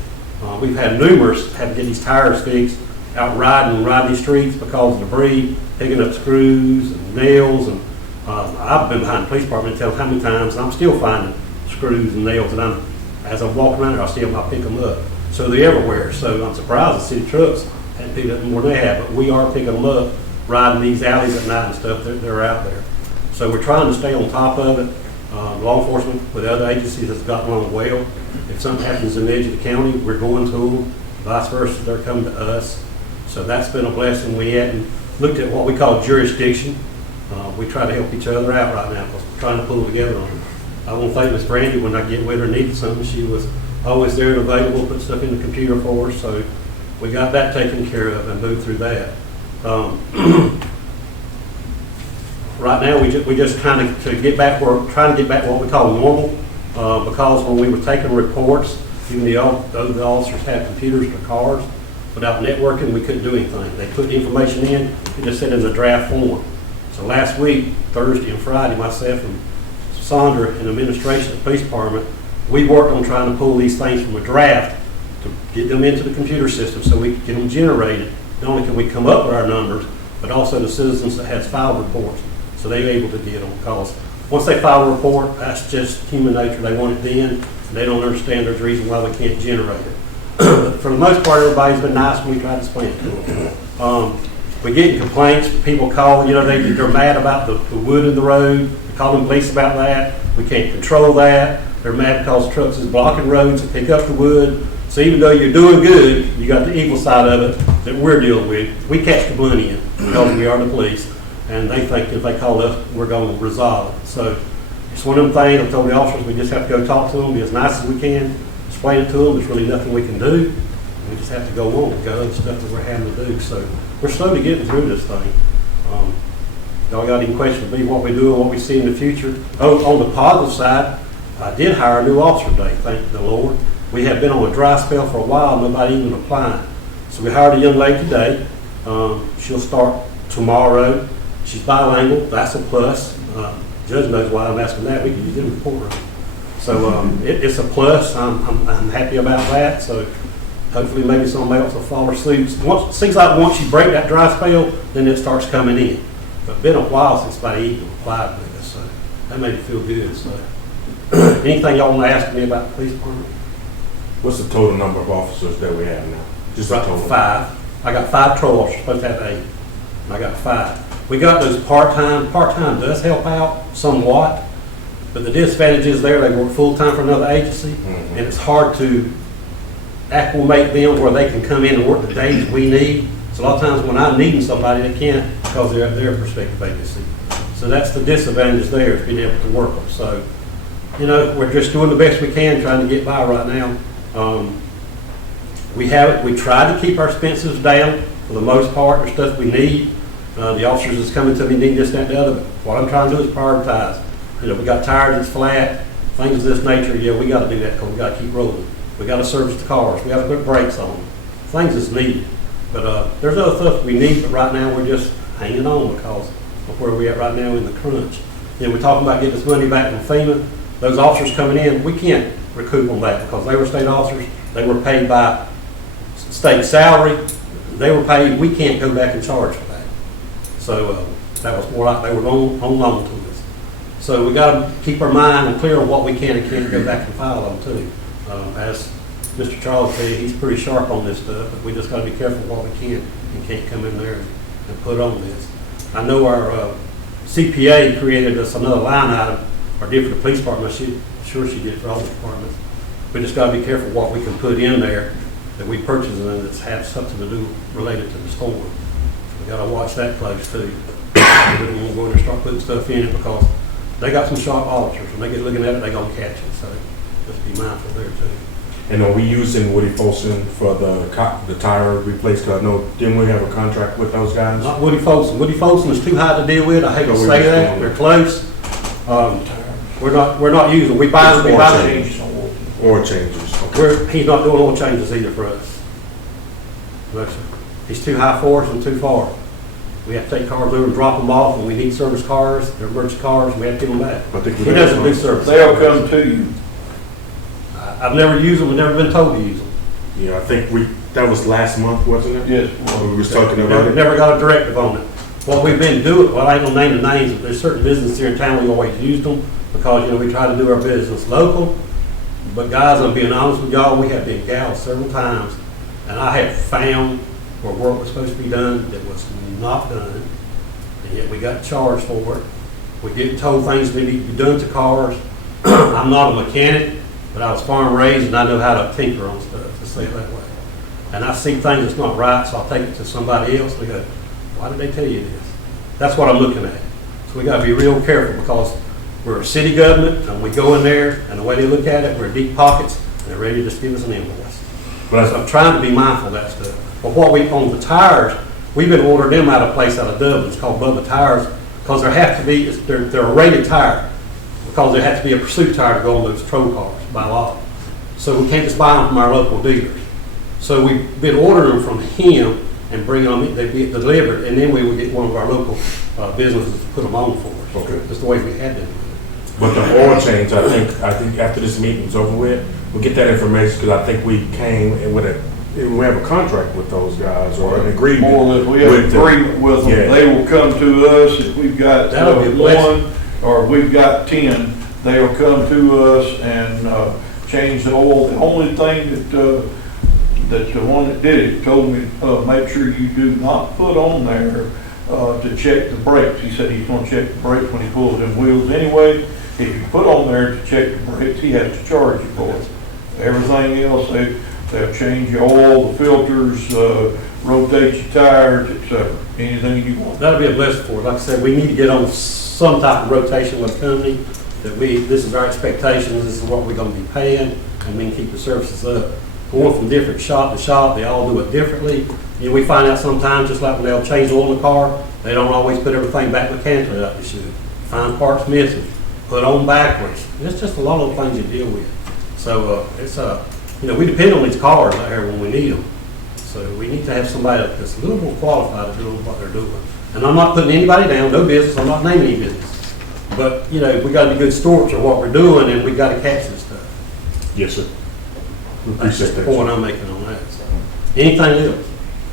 We've had numerous, had to get these tires fixed, out riding these streets because of debris, picking up screws and nails, and I've been behind the police department and tell how many times, and I'm still finding screws and nails, and as I'm walking around there, I see them, I pick them up. So they're everywhere, so I'm surprised the city trucks hadn't picked up more than they have, but we are picking them up, riding these alleys at night and stuff, they're out there. So we're trying to stay on top of it. Law enforcement with other agencies has gotten along well. If something happens in the edge of the county, we're going to them, vice versa, they're coming to us. So that's been a blessing. We hadn't looked at what we call jurisdiction. We try to help each other out right now because we're trying to pull together on it. I want to thank Miss Brandy when I get with her and needed something. She was always there and available, put stuff in the computer for us. So we got that taken care of and moved through that. Right now, we just trying to get back what we call normal, because when we were taking reports, even the officers had computers in their cars. Without networking, we couldn't do anything. They put the information in, it just said in the draft form. So last week, Thursday and Friday, myself and Sandra in administration of the police department, we worked on trying to pull these things from a draft to get them into the computer system so we could get them generated. Not only can we come up with our numbers, but also the citizens that has filed reports. So they're able to get them, because once they file a report, that's just human nature. They want it then, and they don't understand there's a reason why we can't generate it. For the most part, everybody's been nice when we try to explain it to them. We get complaints, people call, they're mad about the wood in the road. They call the police about that. We can't control that. They're mad because trucks is blocking roads to pick up the wood. So even though you're doing good, you got the evil side of it that we're dealing with. We catch the money in because we are the police. And they think if they call us, we're going to resolve it. So it's one of them things. I told the officers we just have to go talk to them, be as nice as we can, explain it to them. There's really nothing we can do. We just have to go on and go other stuff that we're having to do. So we're slowly getting through this thing. Y'all got any questions for me, what we do and what we see in the future? Oh, on the positive side, I did hire a new officer today, thank the Lord. We have been on a dry spell for a while, nobody even applying. So we hired a young lady today. She'll start tomorrow. She's bilingual, that's a plus. Judge knows why I'm asking that. We can use it in the courtroom. So it's a plus. I'm happy about that. So hopefully maybe somebody else will follow suit. Seems like once you break that dry spell, then it starts coming in. But it's been a while since somebody even applied with us, so that made me feel good. So anything y'all want to ask me about the police department? What's the total number of officers that we have now? Just right, a total. 5. I got 5 patrol officers, supposed to have 8. And I got 5. We got those part-time. Part-time does help out somewhat, but the disadvantage is there, they work full-time for another agency, and it's hard to acclimate them where they can come in and work the days we need. So a lot of times when I'm needing somebody, they can't because they're at their prospective agency. So that's the disadvantage there, is being able to work them. So, we're just doing the best we can, trying to get by right now. We try to keep our expenses down for the most part, the stuff we need. The officers is coming to me, need this, that, and the other. But what I'm trying to do is prioritize. We got tires that's flat, things of this nature. Yeah, we got to do that because we got to keep rolling. We got to service the cars. We got to put brakes on them. Things that's needed. But there's other stuff we need. But right now we're just hanging on because of where we're at right now in the crunch. We're talking about getting this money back from FEMA. Those officers coming in, we can't recoup on that because they were state officers. They were paid by state salary. They were paid. We can't go back and charge for that. So that was more like they were on loan to us. So we got to keep our mind clear on what we can and can't go back and file them too. As Mr. Charles said, he's pretty sharp on this stuff, but we just got to be careful what we can and can't come in there and put on this. I know our CPA created us another line item, or did for the police department. Sure she did for all the departments. We just got to be careful what we can put in there that we purchase and that has something to do related to the storm. We got to watch that close too. We don't want to go in and start putting stuff in it because they got some sharp officers. When they get looking at it, they gonna catch it, so just be mindful there too. And are we using Woody Folsom for the tire replace? Cause I know, didn't we have a contract with those guys? Not Woody Folsom. Woody Folsom is too high to deal with. I hate to So we're say just that. doing- We're close. We're not using, we buy the, Or changes, okay. he's not doing oil changes either for us. No, sir. He's too high for us and too far. We have to take cars over and drop them off, and we need service cars, they're emergency cars, we have to give them back. But they He doesn't do service. They'll come to you. I've never used them, I've never been told to use them. Yeah, I think that was last month, wasn't it? Yes. We was talking about it. Never got a directive on it. What we've been doing, well, I ain't gonna name the names, but there's certain businesses here in town, we always used them, because, you know, we try to do our business local. But guys, I'm being honest with y'all, we have been gouged several times, and I have found where work was supposed to be done that was not done, and yet we got charged for it. We get told things need to be done to cars. I'm not a mechanic, but I was farm raised, and I know how to tinker on stuff, to say it that way. And I see things that's not right, so I'll take it to somebody else, and they go, why did they tell you this? That's what I'm looking at. So we gotta be real careful, because we're a city government, and we go in there, and the way they look at it, we're deep pockets, and they're ready to just give us an invoice. But So I'm trying to be mindful of that stuff. But what we, on the tires, we've been ordering them out of a place out of Dublin, it's called Bubba Tires, because there have to be, they're a rated tire, because there has to be a pursuit tire to go on those patrol cars by law. So we can't just buy them from our local dealers. So we've been ordering them from him and bring them, they get delivered, and then we would get one of our local businesses to put them on for us. Okay. That's the way we had to do it. But the oil change, I think after this meeting's over with, we'll get that information, because I think we came in with we have a contract with those guys, or an agreement. More or less, we have an with them. agreement with them. Yeah. They will come to us if we've got That'll be a blessing. one, or we've got 10, they'll come to us and change the oil. The only thing that the one that did it told me, make sure you do not put on there to check the brakes. He said he's gonna check the brakes when he pulls them wheels anyway. If you put on there to check the brakes, he has to charge you for it. Everything else, they'll change your oil, the filters, rotate your tires, etc. Anything you want. That'll be a blessing for us. Like I said, we need to get on some type of rotation with the company, that this is our expectations, this is what we're gonna be paying, and we can keep the services up. Going from different shop to shop, they all do it differently. You know, we find out sometimes, just like when they'll change the oil in the car, they don't always put everything back mechanically like they should. Find parts missing, put on backwards. It's just a lot of things you deal with. So, you know, we depend on these cars out here when we need them. So we need to have somebody that's a little more qualified to do what they're doing. And I'm not putting anybody down, no business, I'm not naming any business. But, you know, we gotta be good stewards of what we're doing, and we gotta catch this stuff. Yes, sir. We That's appreciate the that. point I'm making on that. So, anything else?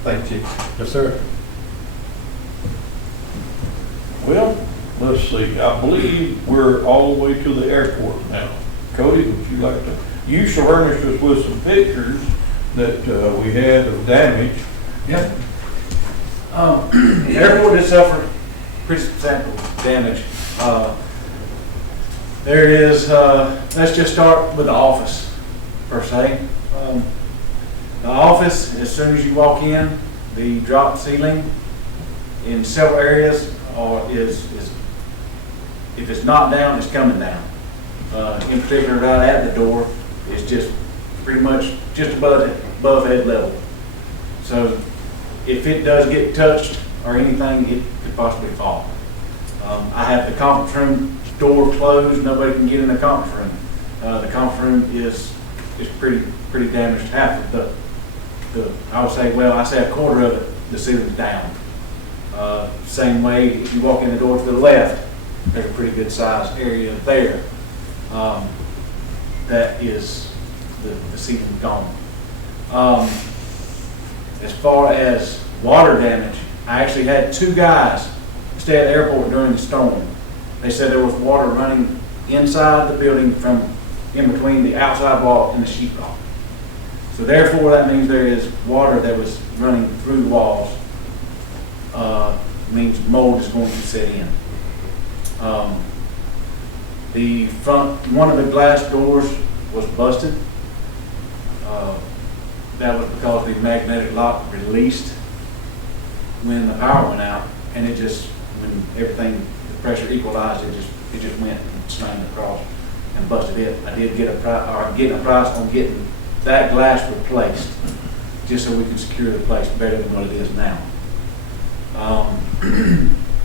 Thank you. Yes, sir. Well, let's see, I believe we're all the way to the airport now. Cody, would you like to, you furnished us with some pictures that we had of damage. Yep. The airport did suffer pretty substantial damage. There is, let's just start with the office, per se. The office, as soon as you walk in, the drop ceiling in several areas is if it's not down, it's coming down. In particular, right at the door, it's just pretty much just above head level. So if it does get touched or anything, it could possibly fall. I have the conference room door closed, nobody can get in the conference room. The conference room is pretty damaged. Half of I would say, well, I say a quarter of it, the ceiling's down. Same way, if you walk in the door to the left, there's a pretty good sized area there. That is the ceiling's gone. As far as water damage, I actually had 2 guys stay at the airport during the storm. They said there was water running inside the building from in between the outside wall and the sheetrock. So therefore, that means there is water that was running through the walls. Means mold is going to set in. The front, one of the glass doors was busted. That was because the magnetic lock released when the power went out, and it just, when everything, the pressure equalized, it just it just went and slammed across and busted it. I did get getting a price on getting that glass replaced, just so we can secure the place better than what it is now.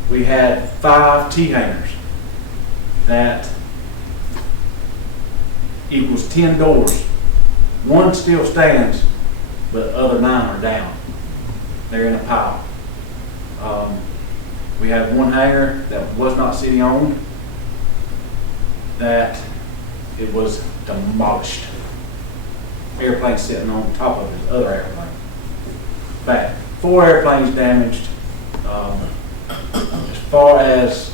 We had 5 T-hangers that equals 10 doors. One still stands, but the other 9 are down. They're in a pile. We have one hangar that was not city owned, that it was demolished. Airplane sitting on top of his other airplane. Bad. 4 airplanes damaged. As far as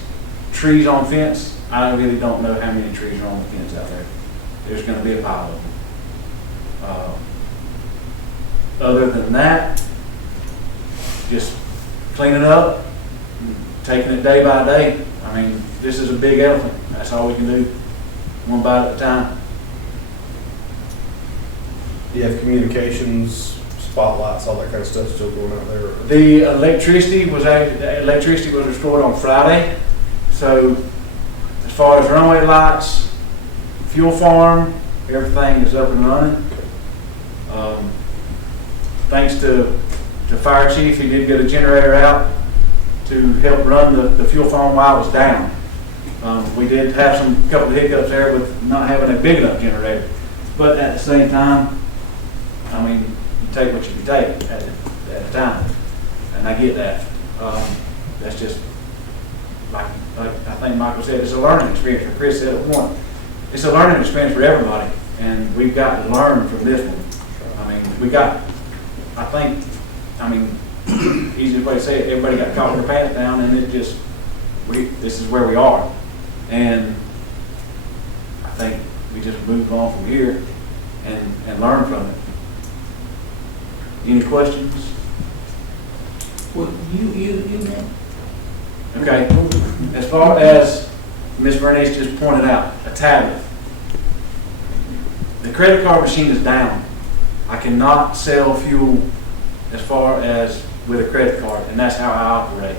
trees on fence, I really don't know how many trees are on the fence out there. There's going to be a pile of them. Other than that, just cleaning up, taking it day by day. I mean, this is a big elephant. That's all we can do, one bite at a time. Do you have communications, spotlights, all that kind of stuff still going out there? The electricity was restored on Friday. So as far as runway lights, fuel farm, everything is up and running. Thanks to Fire Chief, he did get a generator out to help run the fuel farm while it was down. We did have some couple of hiccups there with not having a big enough generator. But at the same time, I mean, you take what you can take at the time. And I get that. That's just, like I think Michael said, it's a learning experience. Or Chris said it once. It's a learning experience for everybody. And we've got to learn from this one. I mean, easiest way to say it, everybody got caught with their pants down, and it just, this is where we are. And I think we just move on from here and learn from it. Any questions? Well, you Okay. As far as Ms. Bernice just pointed out, a tablet. The credit card machine is down. I cannot sell fuel as far as with a credit card, and that's how I operate.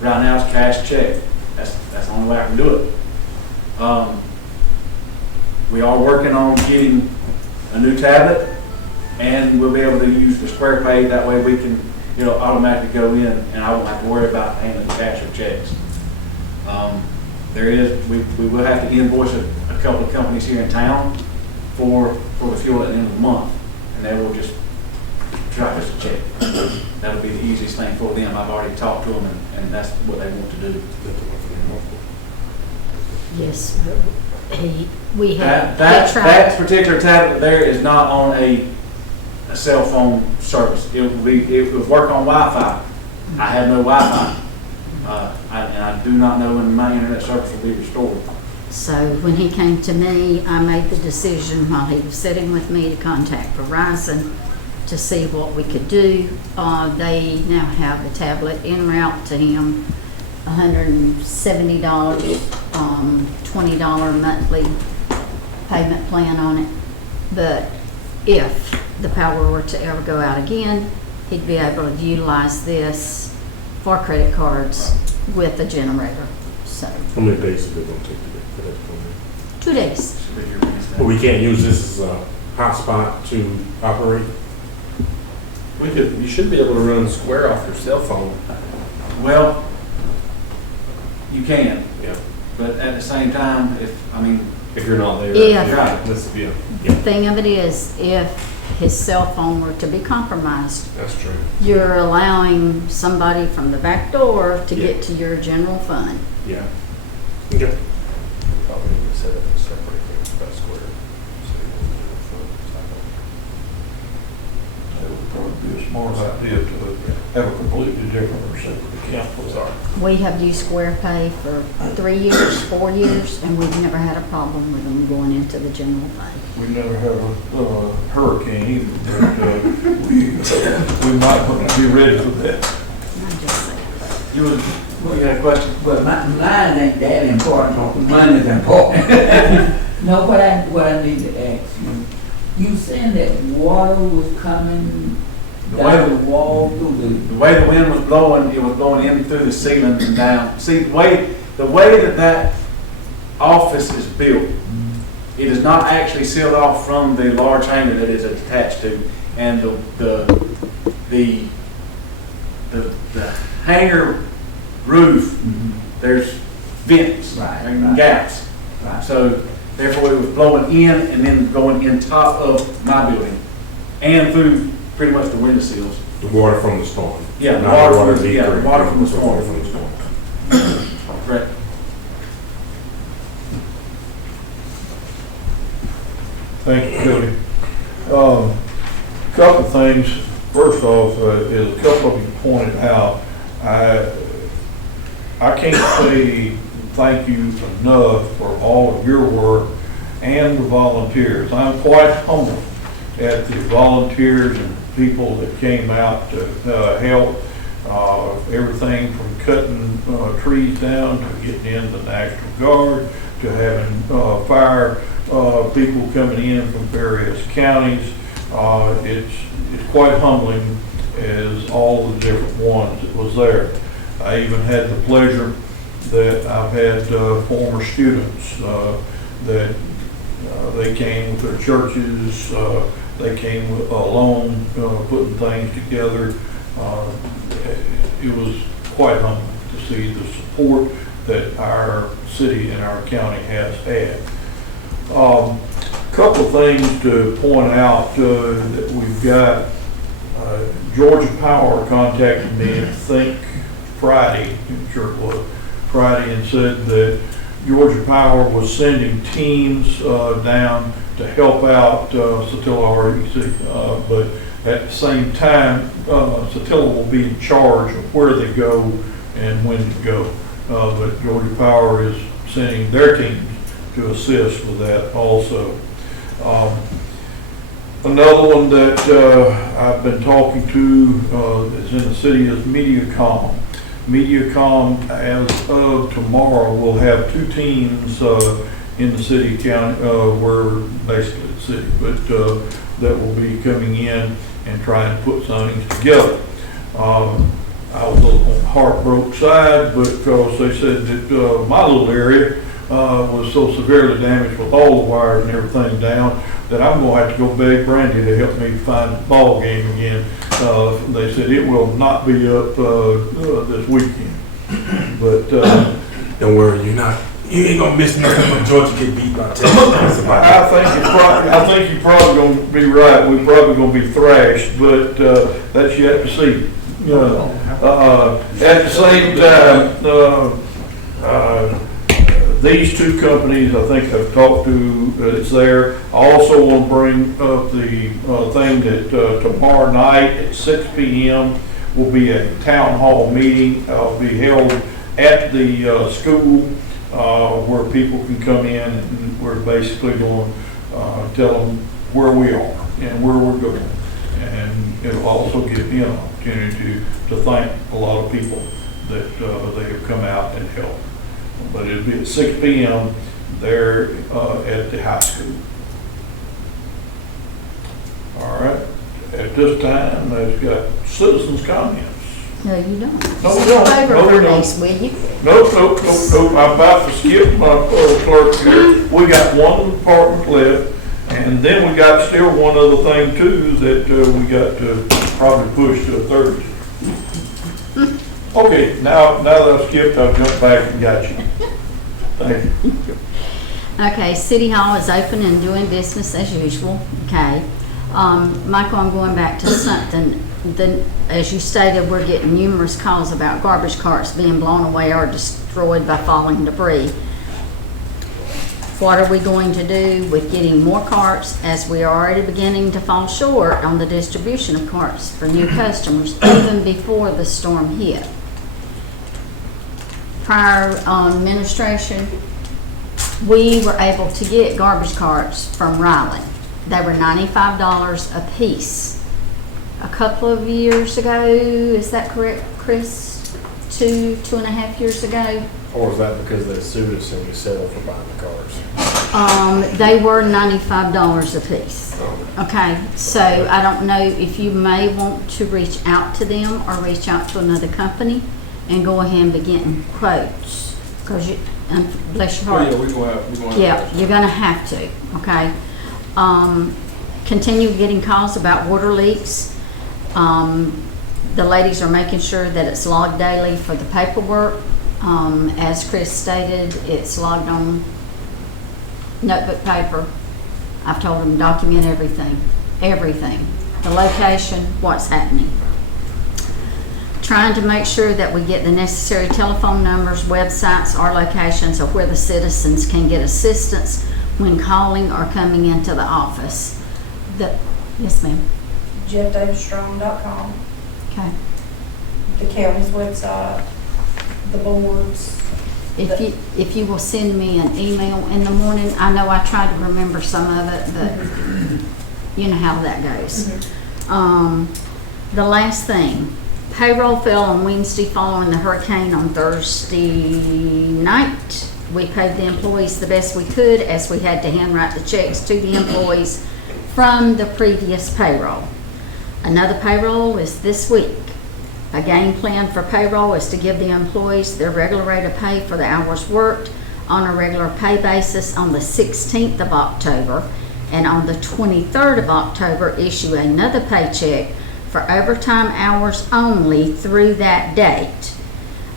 Right now it's cash check. That's the only way I can do it. We are working on getting a new tablet, and we'll be able to use the Square Pay. That way we can, automatically go in, and I won't have to worry about paying the cash or checks. We will have to invoice a couple of companies here in town for the fuel at the end of the month, and they will just drop us a check. That'll be the easiest thing for them. I've already talked to them, and that's what they want to do. Yes, we have. That particular tablet there is not on a cell phone service. It would work on Wi-Fi. I have no Wi-Fi, and I do not know when my internet service will be restored. So when he came to me, I made the decision while he was sitting with me to contact Verizon to see what we could do. They now have a tablet en route to him, $170, $20 monthly payment plan on it. But if the power were to ever go out again, he'd be able to utilize this for credit cards with a generator. So How many days is it going to take to get for that plan? 2 days. But we can't use this as a hotspot to operate? You should be able to run Square off your cell phone. Well, you can. Yeah. But at the same time, If you're not there. Yeah. This, yeah. The thing of it is, if his cell phone were to be compromised, That's true. you're allowing somebody from the back door to get to your general fund. Yeah. Okay. Probably need to set up a separate thing about Square. That would probably be a smart idea to have a completely different or separate account. Sorry. We have used Square Pay for 3 years, 4 years, and we've never had a problem with them going into the general fund. We never had a hurricane either, but we might want to be ready for that. I'm just saying. You had a question? Well, mine ain't that important, mine is important. No, what I need to ask you saying that water was coming down the wall through The way the wind was blowing, it was blowing in through the ceiling and down. See, the way that office is built. It is not actually sealed off from the large hangar that it's attached to. And the hangar roof, there's vents Right, and right. gaps. Right. So therefore it was blowing in and then going in top of my building and through pretty much the window sills. The water from the storm. Yeah, Not water from, leak yeah, or water from the anything, storm. water from the storm. Correct. Thank you, Cody. Couple things. First off, is a couple of you pointed out, I can't say thank you enough for all of your work and the volunteers. I'm quite humbled at the volunteers and people that came out to help. Everything from cutting trees down to getting in the National Guard to having fire people coming in from various counties. It's quite humbling as all the different ones that was there. I even had the pleasure that I've had former students that they came with their churches, they came alone, putting things together. It was quite humbling to see the support that our city and our county has had. Couple of things to point out that we've got. Georgia Power contacted me, I think Friday, I'm sure it was Friday, and said that Georgia Power was sending teams down to help out Satilla REC, but at the same time, Satilla will be in charge of where they go and when to go. But Georgia Power is sending their teams to assist with that also. Another one that I've been talking to is in the city is MediaCom. MediaCom, as of tomorrow, will have two teams in the city, county, we're basically the city, but that will be coming in and trying to put something together. I was on the heartbroken side, but because they said that my little area was so severely damaged with all the wires and everything down that I'm going to have to go beg Brandy to help me find the ball game again. They said it will not be up this weekend. But don't worry, you ain't gonna miss nothing when Georgia get beat by Texas. I think you're probably going to be right. We're probably going to be thrashed, but that's yet to see. At the same time, these two companies, I think I've talked to that's there. I also want to bring up the thing that tomorrow night at 6 p.m. will be a town hall meeting. It'll be held at the school where people can come in, and we're basically going to tell them where we are and where we're going. And it'll also give me an opportunity to thank a lot of people that they have come out and helped. But it'll be at 6 p.m. there at the high school. All right. At this time, I've got citizens' comments. No, you don't. No, we don't. Favor No, we for don't. next, will you? Nope. I'm about to skip my clerk here. We got one department left, and then we got still one other thing too that we got to probably push to a Thursday. Okay, now that I've skipped, I've jumped back and got you. Thank you. Okay, City Hall is open and doing business as usual, okay? Michael, I'm going back to something. As you stated, we're getting numerous calls about garbage carts being blown away or destroyed by falling debris. What are we going to do with getting more carts, as we are already beginning to fall short on the distribution of carts for new customers even before the storm hit? Prior administration, we were able to get garbage carts from Riley. They were $95 a piece. A couple of years ago, is that correct, Chris? Two and a half years ago? Or is that because they sued us and we settled for buying the cars? They were $95 a piece. Okay, so I don't know if you may want to reach out to them or reach out to another company and go ahead and begin quotes. because you, bless your Oh, heart. yeah, we're gonna have. Yeah, you're gonna have to, okay? Continue getting calls about water leaks. The ladies are making sure that it's logged daily for the paperwork. As Chris stated, it's logged on notebook paper. I've told them document everything, the location, what's happening. Trying to make sure that we get the necessary telephone numbers, websites, or locations of where the citizens can get assistance when calling or coming into the office. Yes, ma'am. JeffDavisStrong.com, Okay. the county's website, the boards. If you will send me an email in the morning, I know I try to remember some of it, but you know how that goes. The last thing, payroll fell on Wednesday following the hurricane on Thursday night. We paid the employees the best we could as we had to handwrite the checks to the employees from the previous payroll. Another payroll is this week. A game plan for payroll is to give the employees their regular rate of pay for the hours worked on a regular pay basis on the 16th of October, and on the 23rd of October issue another paycheck for overtime hours only through that date.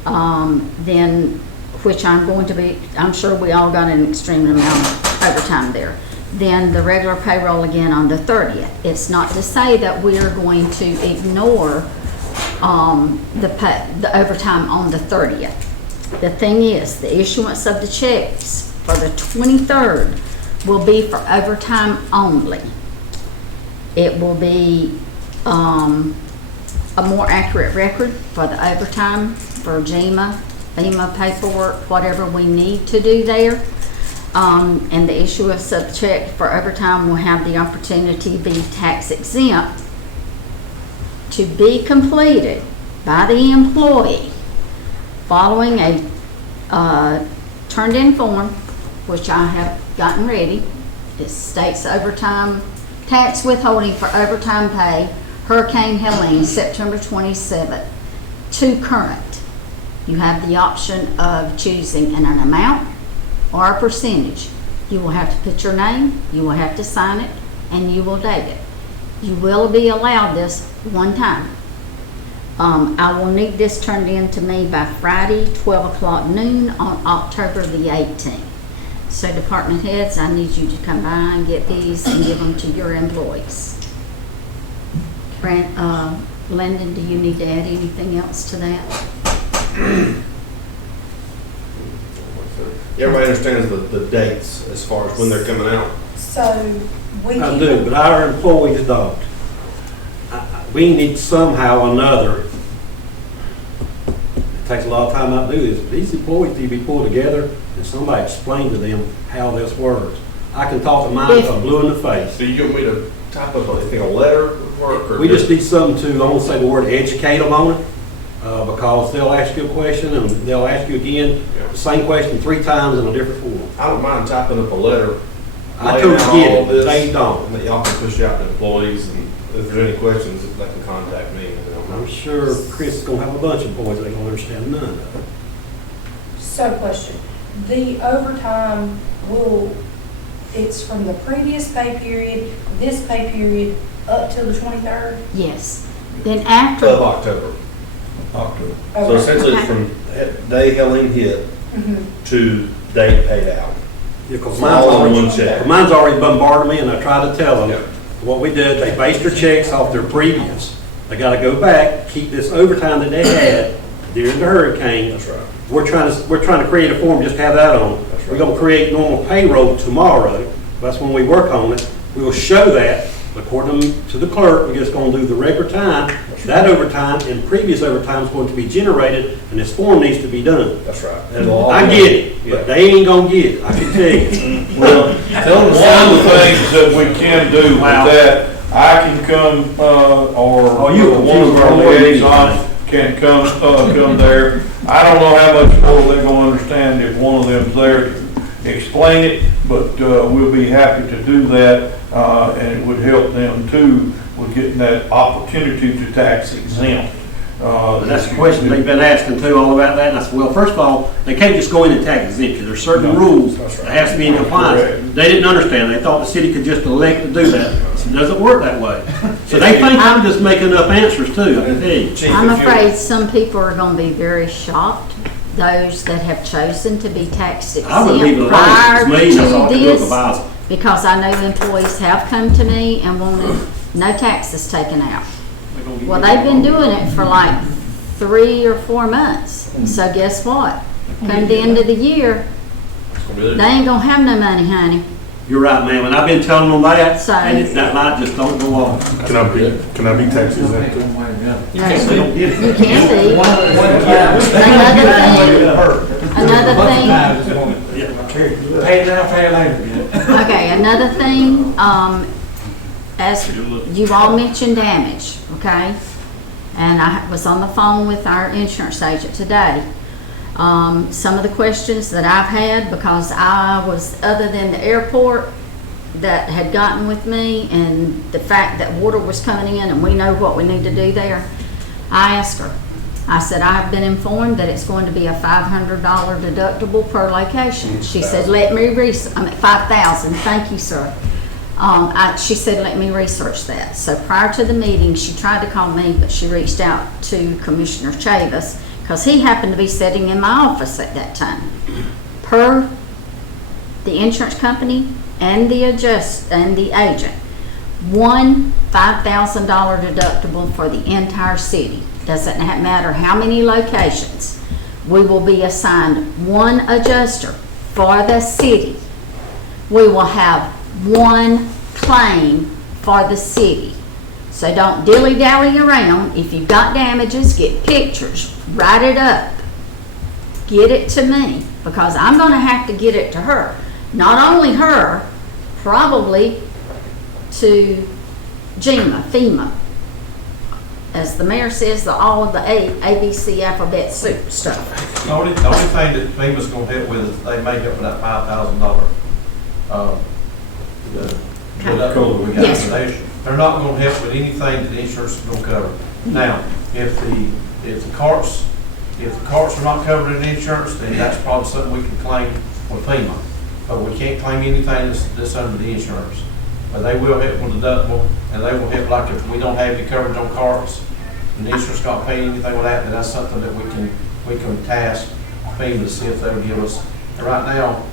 Then, which I'm sure we all got an extreme amount of overtime there. Then the regular payroll again on the 30th. It's not to say that we are going to ignore the overtime on the 30th. The thing is, the issuance of the checks for the 23rd will be for overtime only. It will be a more accurate record for the overtime for FEMA paperwork, whatever we need to do there. And the issuance of the check for overtime will have the opportunity to be tax exempt, to be completed by the employee following a turned-in form, which I have gotten ready. It states overtime, tax withholding for overtime pay, Hurricane Helene, September 27th, to current. You have the option of choosing an amount or a percentage. You will have to put your name, you will have to sign it, and you will date it. You will be allowed this one time. I will need this turned in to me by Friday, 12 o'clock noon on October the 18th. So department heads, I need you to come by and get these and give them to your employees. Lyndon, do you need to add anything else to that? Everybody understands the dates as far as when they're coming out. So we I keep. do, but our employees don't. We need somehow or another, it takes a lot of time to do this. These employees need to be pulled together and somebody explain to them how this works. I can talk to mine until I'm blue in the face. So you want me to type up a letter with work? Or We just need something to, I won't say the word educate them on it, because they'll ask you a question and they'll ask you again, the same question 3 times in a different form. I don't mind typing up a letter. I totally get all it, this, they don't. and that y'all can push out to employees, and if there's any questions, they can contact me. I'm sure Chris is gonna have a bunch of boys that ain't gonna understand none of it. So question, the overtime it's from the previous pay period, this pay period, up till the 23rd? Yes. Then after. Of October. October. So essentially it's from day Helene hit to date paid out. Yeah, 'cause It's all in one check. mine's already bombarded me, and I tried to tell them, Yeah. what we did, they based their checks off their previous. They gotta go back, keep this overtime that they had during the hurricane. That's right. We're trying to create a form, just have that on. That's We're right. gonna create normal payroll tomorrow. That's when we work on it. We will show that, according to the clerk, we're just gonna do the regular time. That overtime and previous overtime is going to be generated, and this form needs to be done. That's right. It'll all I be- get it, Yeah. but they ain't gonna get it, I can tell you. Well, one of the things that we can do with that, I can come, or you one of our liaisons can come there. I don't know how much more they're gonna understand if one of them's there to explain it, but, we'll be happy to do that, and it would help them too with getting that opportunity to tax exempt. And that's the question they've been asking too, all about that. And I said, well, first of all, they can't just go in and tax exempt you. There's certain rules that has to be in compliance. They didn't understand. They thought the city could just elect to do that. It doesn't work that way. So they think I'm just making up answers too. I can tell you. I'm afraid some people are gonna be very shocked, those that have chosen to be tax I would leave it exempt alone. prior It's me, that's all I to can do with the this. Bible. Because I know employees have come to me and wanted no taxes taken out. Well, they've been doing it for like 3 or 4 months. So guess what? Come the end of the year, they ain't gonna have no money, honey. You're right, ma'am. And I've been telling them that, So- and that light just don't go off. Can I be tax exempt too? You can be. Another thing, Pay it now, pay it later. okay, another thing, as you all mentioned damage, okay? And I was on the phone with our insurance agent today. Some of the questions that I've had, because I was, other than the airport that had gotten with me and the fact that water was coming in and we know what we need to do there, I asked her, I said, I've been informed that it's going to be a $500 deductible per location. She said, let me I'm at $5,000, thank you, sir. She said, let me research that. So prior to the meeting, she tried to call me, but she reached out to Commissioner Chavis because he happened to be sitting in my office at that time. Per the insurance company and the agent, one $5,000 deductible for the entire city. Doesn't matter how many locations. We will be assigned one adjuster for the city. We will have one claim for the city. So don't dilly-dally around. If you've got damages, get pictures, write it up, get it to me, because I'm gonna have to get it to her. Not only her, probably to FEMA. As the mayor says, all of the ABC alphabet soup stuff. The only thing that FEMA's gonna help with is they may help with that $5,000, deductible we got Yes. today. They're not gonna help with anything that the insurance is gonna cover. Now, if the carts are not covered in insurance, then that's probably something we can claim with FEMA. But we can't claim anything that's under the insurance. But they will help with deductible, and they will help, like if we don't have any coverage on carts, and the insurance not paying anything with that, then that's something that we can task FEMA to see if they'll give us. And right now,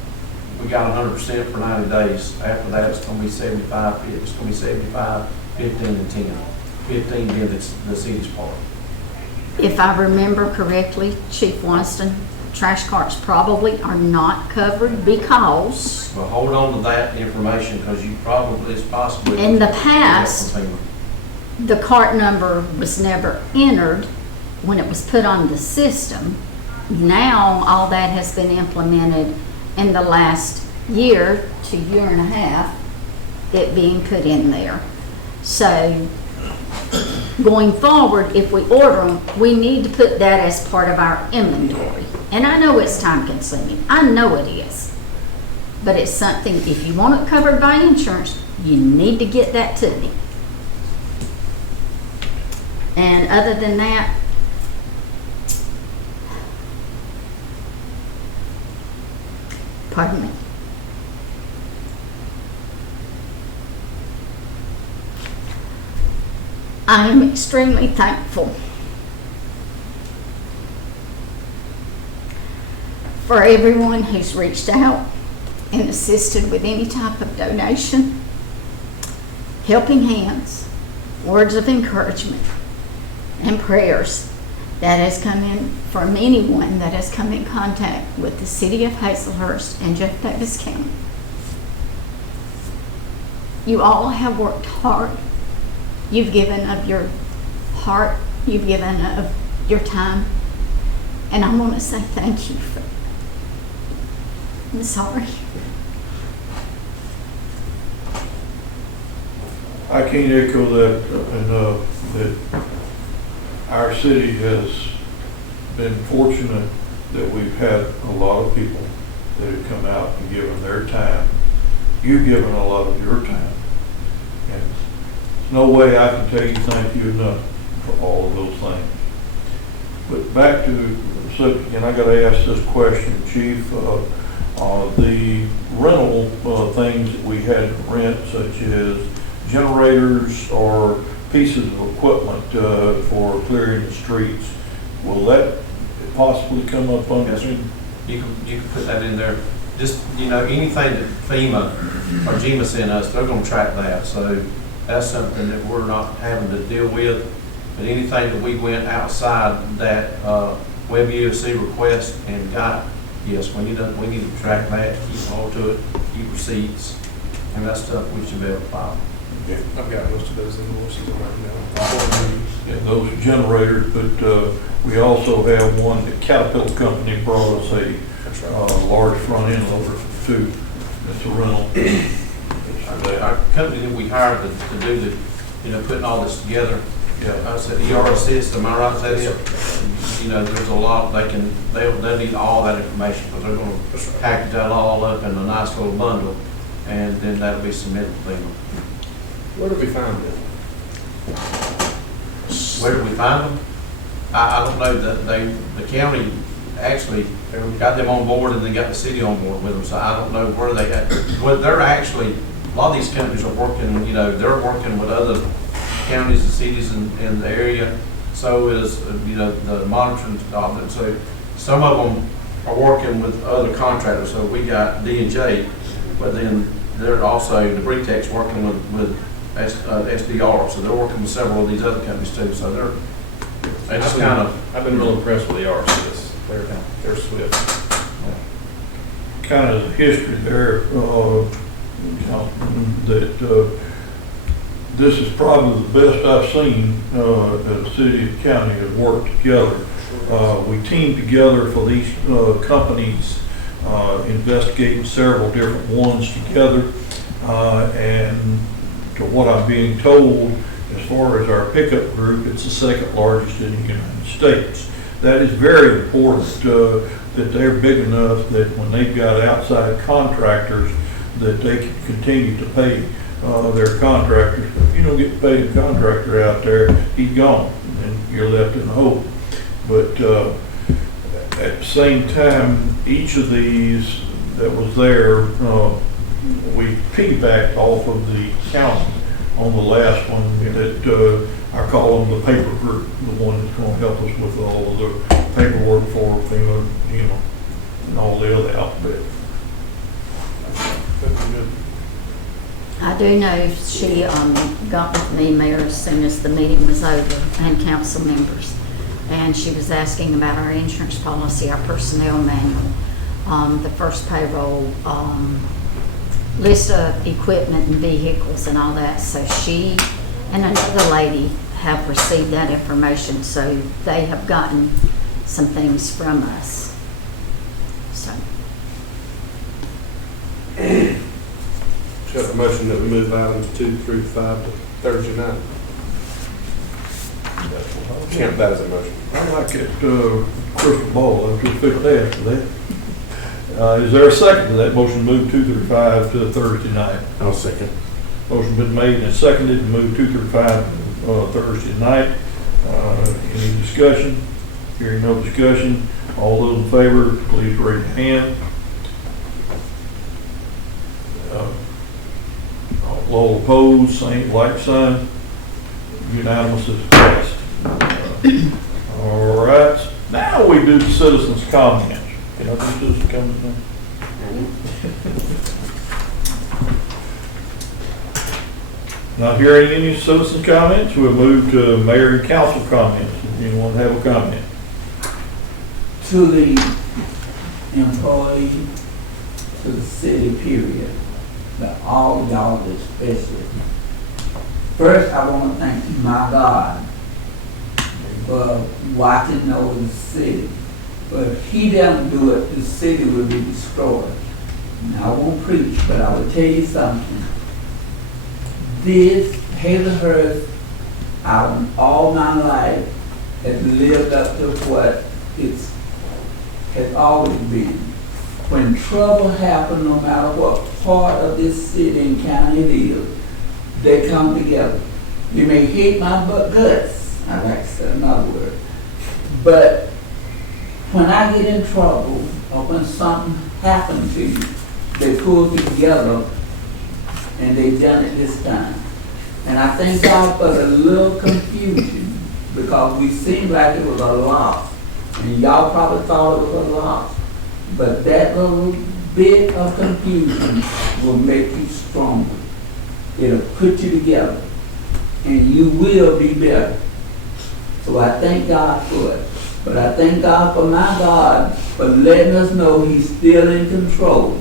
we got 100% for 90 days. After that, it's gonna be 75, it's gonna be 75, 15, and 10. 15 being the city's part. If I remember correctly, Chief Washington, trash carts probably are not covered because Well, hold on to that information, because you probably, it's possible. in the past, the cart number was never entered when it was put on the system. Now, all that has been implemented in the last year to year and a half, it being put in there. So, going forward, if we order them, we need to put that as part of our inventory. And I know it's time consuming, I know it is. But it's something, if you want it covered by insurance, you need to get that to me. And other than that, pardon me. I am extremely thankful for everyone who's reached out and assisted with any type of donation, helping hands, words of encouragement, and prayers that has come in from anyone that has come in contact with the city of Hazelhurst and Jeff Davis County. You all have worked hard. You've given of your heart, you've given of your time, and I want to say thank you for that. I'm sorry. I can't echo that enough, that our city has been fortunate that we've had a lot of people that have come out and given their time. You've given a lot of your time. And there's no way I can tell you thank you enough for all of those things. But back to, so, and I gotta ask this question, Chief, the rental, things that we had to rent, such as generators or pieces of equipment, for clearing the streets, will that possibly come up under? Yes, sir. You can put that in there. Just, anything that FEMA or GEMA sent us, they're gonna track that. So that's something that we're not having to deal with. But anything that we went outside that, Web UFC request and got, yes, we need to track that, keep hold to it, keep receipts, and that stuff we should be able to file. I've got most of those invoices right now. Yeah, those are generators, but we also have one, the Caterpillar Company brought us a large front end loader too. It's a rental. Our company that we hired to do the, putting all this together, I said ER system, am I right, is that it? There's a lot, they'll need all that information, because they're gonna package that all up in a nice little bundle, and then that'll be submitted to them. Where did we find them? Where did we find them? I don't know, the county actually got them on board and then got the city on board with them, so I don't know where they at. Well, they're actually, a lot of these companies are working, they're working with other counties and cities in the area. So is, the monitoring department. So some of them are working with other contractors. So we got D&J, but then they're also, the Britex working with SDR. So they're working with several of these other companies too. So they're just kind of. I've been real impressed with the RCs. They're swift. Kind of history there, that this is probably the best I've seen that the city and county have worked together. We teamed together for these companies, investigating several different ones together, and to what I'm being told, as far as our pickup group, it's the second largest in the United States. That is very important, that they're big enough that when they've got outside contractors, that they can continue to pay their contractors. If you don't get to pay the contractor out there, he's gone, and you're left in the hole. But at the same time, each of these that was there, we piggybacked off of the county on the last one. That I call them the paper group, the one that's going to help us with all of the paperwork for FEMA, and all the other alphabet. I do know she got with me, Mayor, as soon as the meeting was over, and council members. And she was asking about our insurance policy, our personnel manual, the first payroll, list of equipment and vehicles and all that. So she and another lady have received that information. So they have gotten some things from us. So. Should I have a motion that we move items 2 through 5 to Thursday night? Count that as a motion. I like it, crystal ball, I'll just figure that after that. Is there a second to that motion to move 2 through 5 to Thursday night? I'll second. Motion been made and seconded to move 2 through 5 Thursday night. Any discussion? Hearing no discussion, all those in favor, please raise your hand. All opposed, same like sign. Unanimous as passed. All right, now we do the citizens' comments. Can I do citizens' comments now? Not hearing any citizen comments, we'll move to mayor and council comments. If anyone have a comment? To the employee, to the city period, but all y'all especially. First, I want to thank my God for watching over the city. But if he doesn't do it, the city will be destroyed. Now, I won't preach, but I will tell you something. This Hazelhurst, all my life, has lived up to what it has always been. When trouble happens, no matter what part of this city and county it is, they come together. You may hate my guts, I like to say another word, But when I get in trouble or when something happens to you, they pull me together and they done it this time. And I thank God for the little confusion because we seemed like it was a loss. And y'all probably thought it was a loss. But that little bit of confusion will make you stronger. It'll put you together. And you will be better. So I thank God for it. But I thank God for my God for letting us know He's still in control.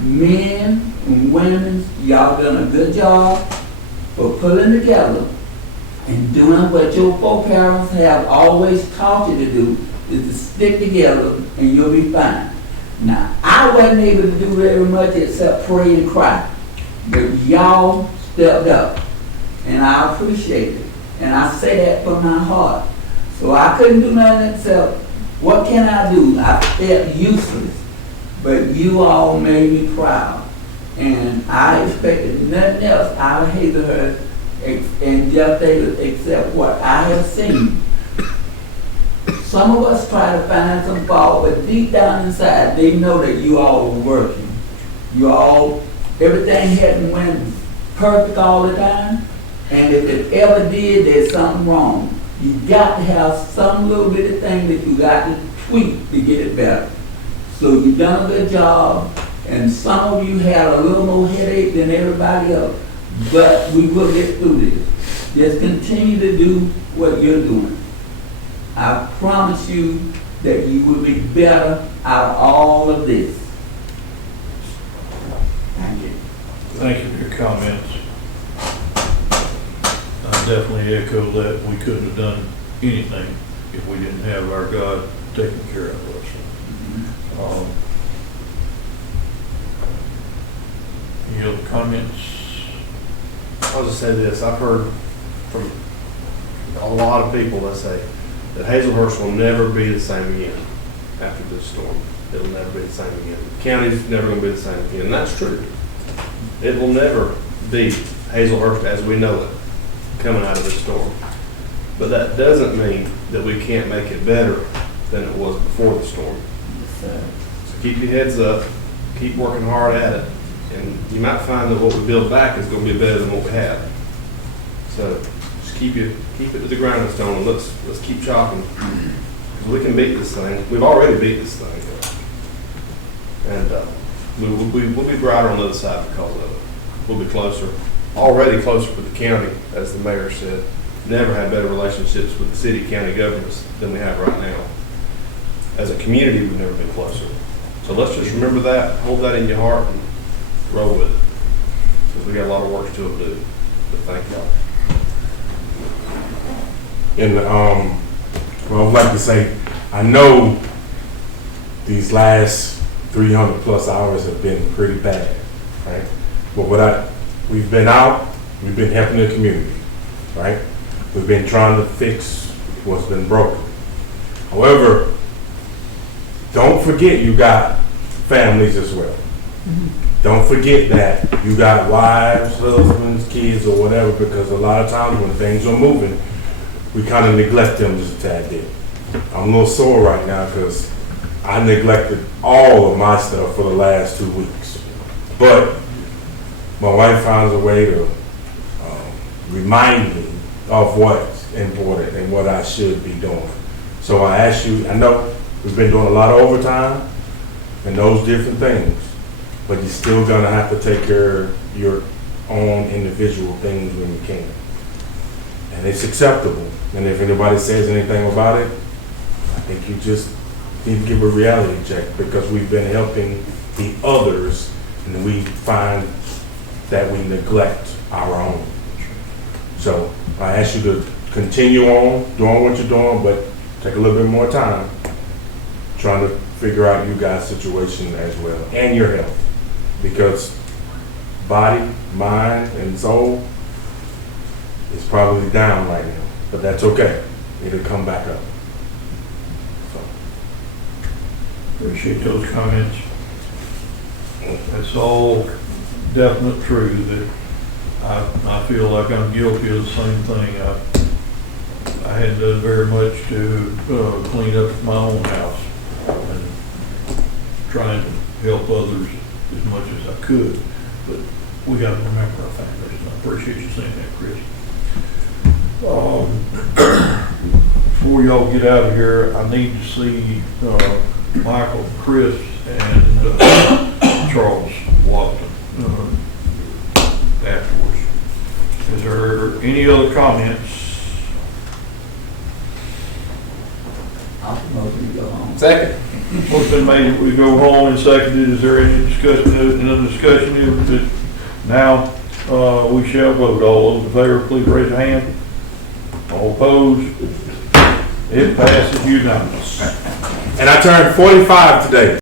Men and women, y'all done a good job for pulling together and doing what your foreparents have always taught you to do, is to stick together and you'll be fine. Now, I wasn't able to do very much except pray and cry. But y'all stepped up. And I appreciate it. And I say that from my heart. So I couldn't do nothing except, what can I do? I felt useless. But you all made me proud. And I expected nothing else out of Hazelhurst and Jeff Davis except what I have seen. Some of us try to find some fault, but deep down inside, they know that you all were working. You all, everything hadn't went perfect all the time. And if it ever did, there's something wrong. You got to have some little bit of thing that you got to tweak to get it better. So you've done a good job, and some of you had a little more headache than everybody else. But we will get through this. Just continue to do what you're doing. I promise you that you will be better out of all of this. Thank you. Thank you for your comments. I definitely echo that. We couldn't have done anything if we didn't have our God taking care of us. Any other comments? I'll just say this, I've heard from a lot of people that say that Hazelhurst will never be the same again after this storm. It'll never be the same again. The county's never gonna be the same again, and that's true. It will never be Hazelhurst as we know it coming out of this storm. But that doesn't mean that we can't make it better than it was before the storm. So keep your heads up, keep working hard at it, and you might find that what we build back is going to be better than what we have. So just keep it to the grinding stone, and let's keep chopping. Because we can beat this thing. We've already beat this thing, and we'll be brighter on the other side because of it. We'll be closer, already closer with the county, as the mayor said. Never had better relationships with the city county governments than we have right now. As a community, we've never been closer. So let's just remember that, hold that in your heart, and roll with it. Because we got a lot of work still to do. But thank y'all. And well, I'd like to say, I know these last 300 plus hours have been pretty bad, right? But we've been out, we've been helping the community, right? We've been trying to fix what's been broken. However, don't forget you got families as well. Don't forget that you got wives, husbands, kids, or whatever, because a lot of times when things are moving, we kind of neglect them just a tad bit. I'm a little sore right now because I neglected all of my stuff for the last 2 weeks. But my wife finds a way to remind me of what's important and what I should be doing. So I ask you, I know we've been doing a lot of overtime and those different things, but you're still gonna have to take care of your own individual things when you can. And it's acceptable. And if anybody says anything about it, I think you just need to give a reality check, because we've been helping the others and we find that we neglect our own. So I ask you to continue on doing what you're doing, but take a little bit more time trying to figure out you guys' situation as well, and your health. Because body, mind, and soul is probably down right now, but that's okay. It'll come back up. So. Appreciate those comments. That's all definite true that I feel like I'm guilty of the same thing. I I hadn't done very much to clean up my own house and trying to help others as much as I could. But we got to remember our families, and I appreciate you saying that, Chris. Before y'all get out of here, I need to see Michael, Chris, and Charles Watson afterwards. Is there any other comments? I'll promote you to go home. Second. What's been made, we go home and seconded, is there any discussion, another discussion? Now, we shall vote. All those in favor, please raise your hand. All opposed? It passes unanimous. And I turned 45 today.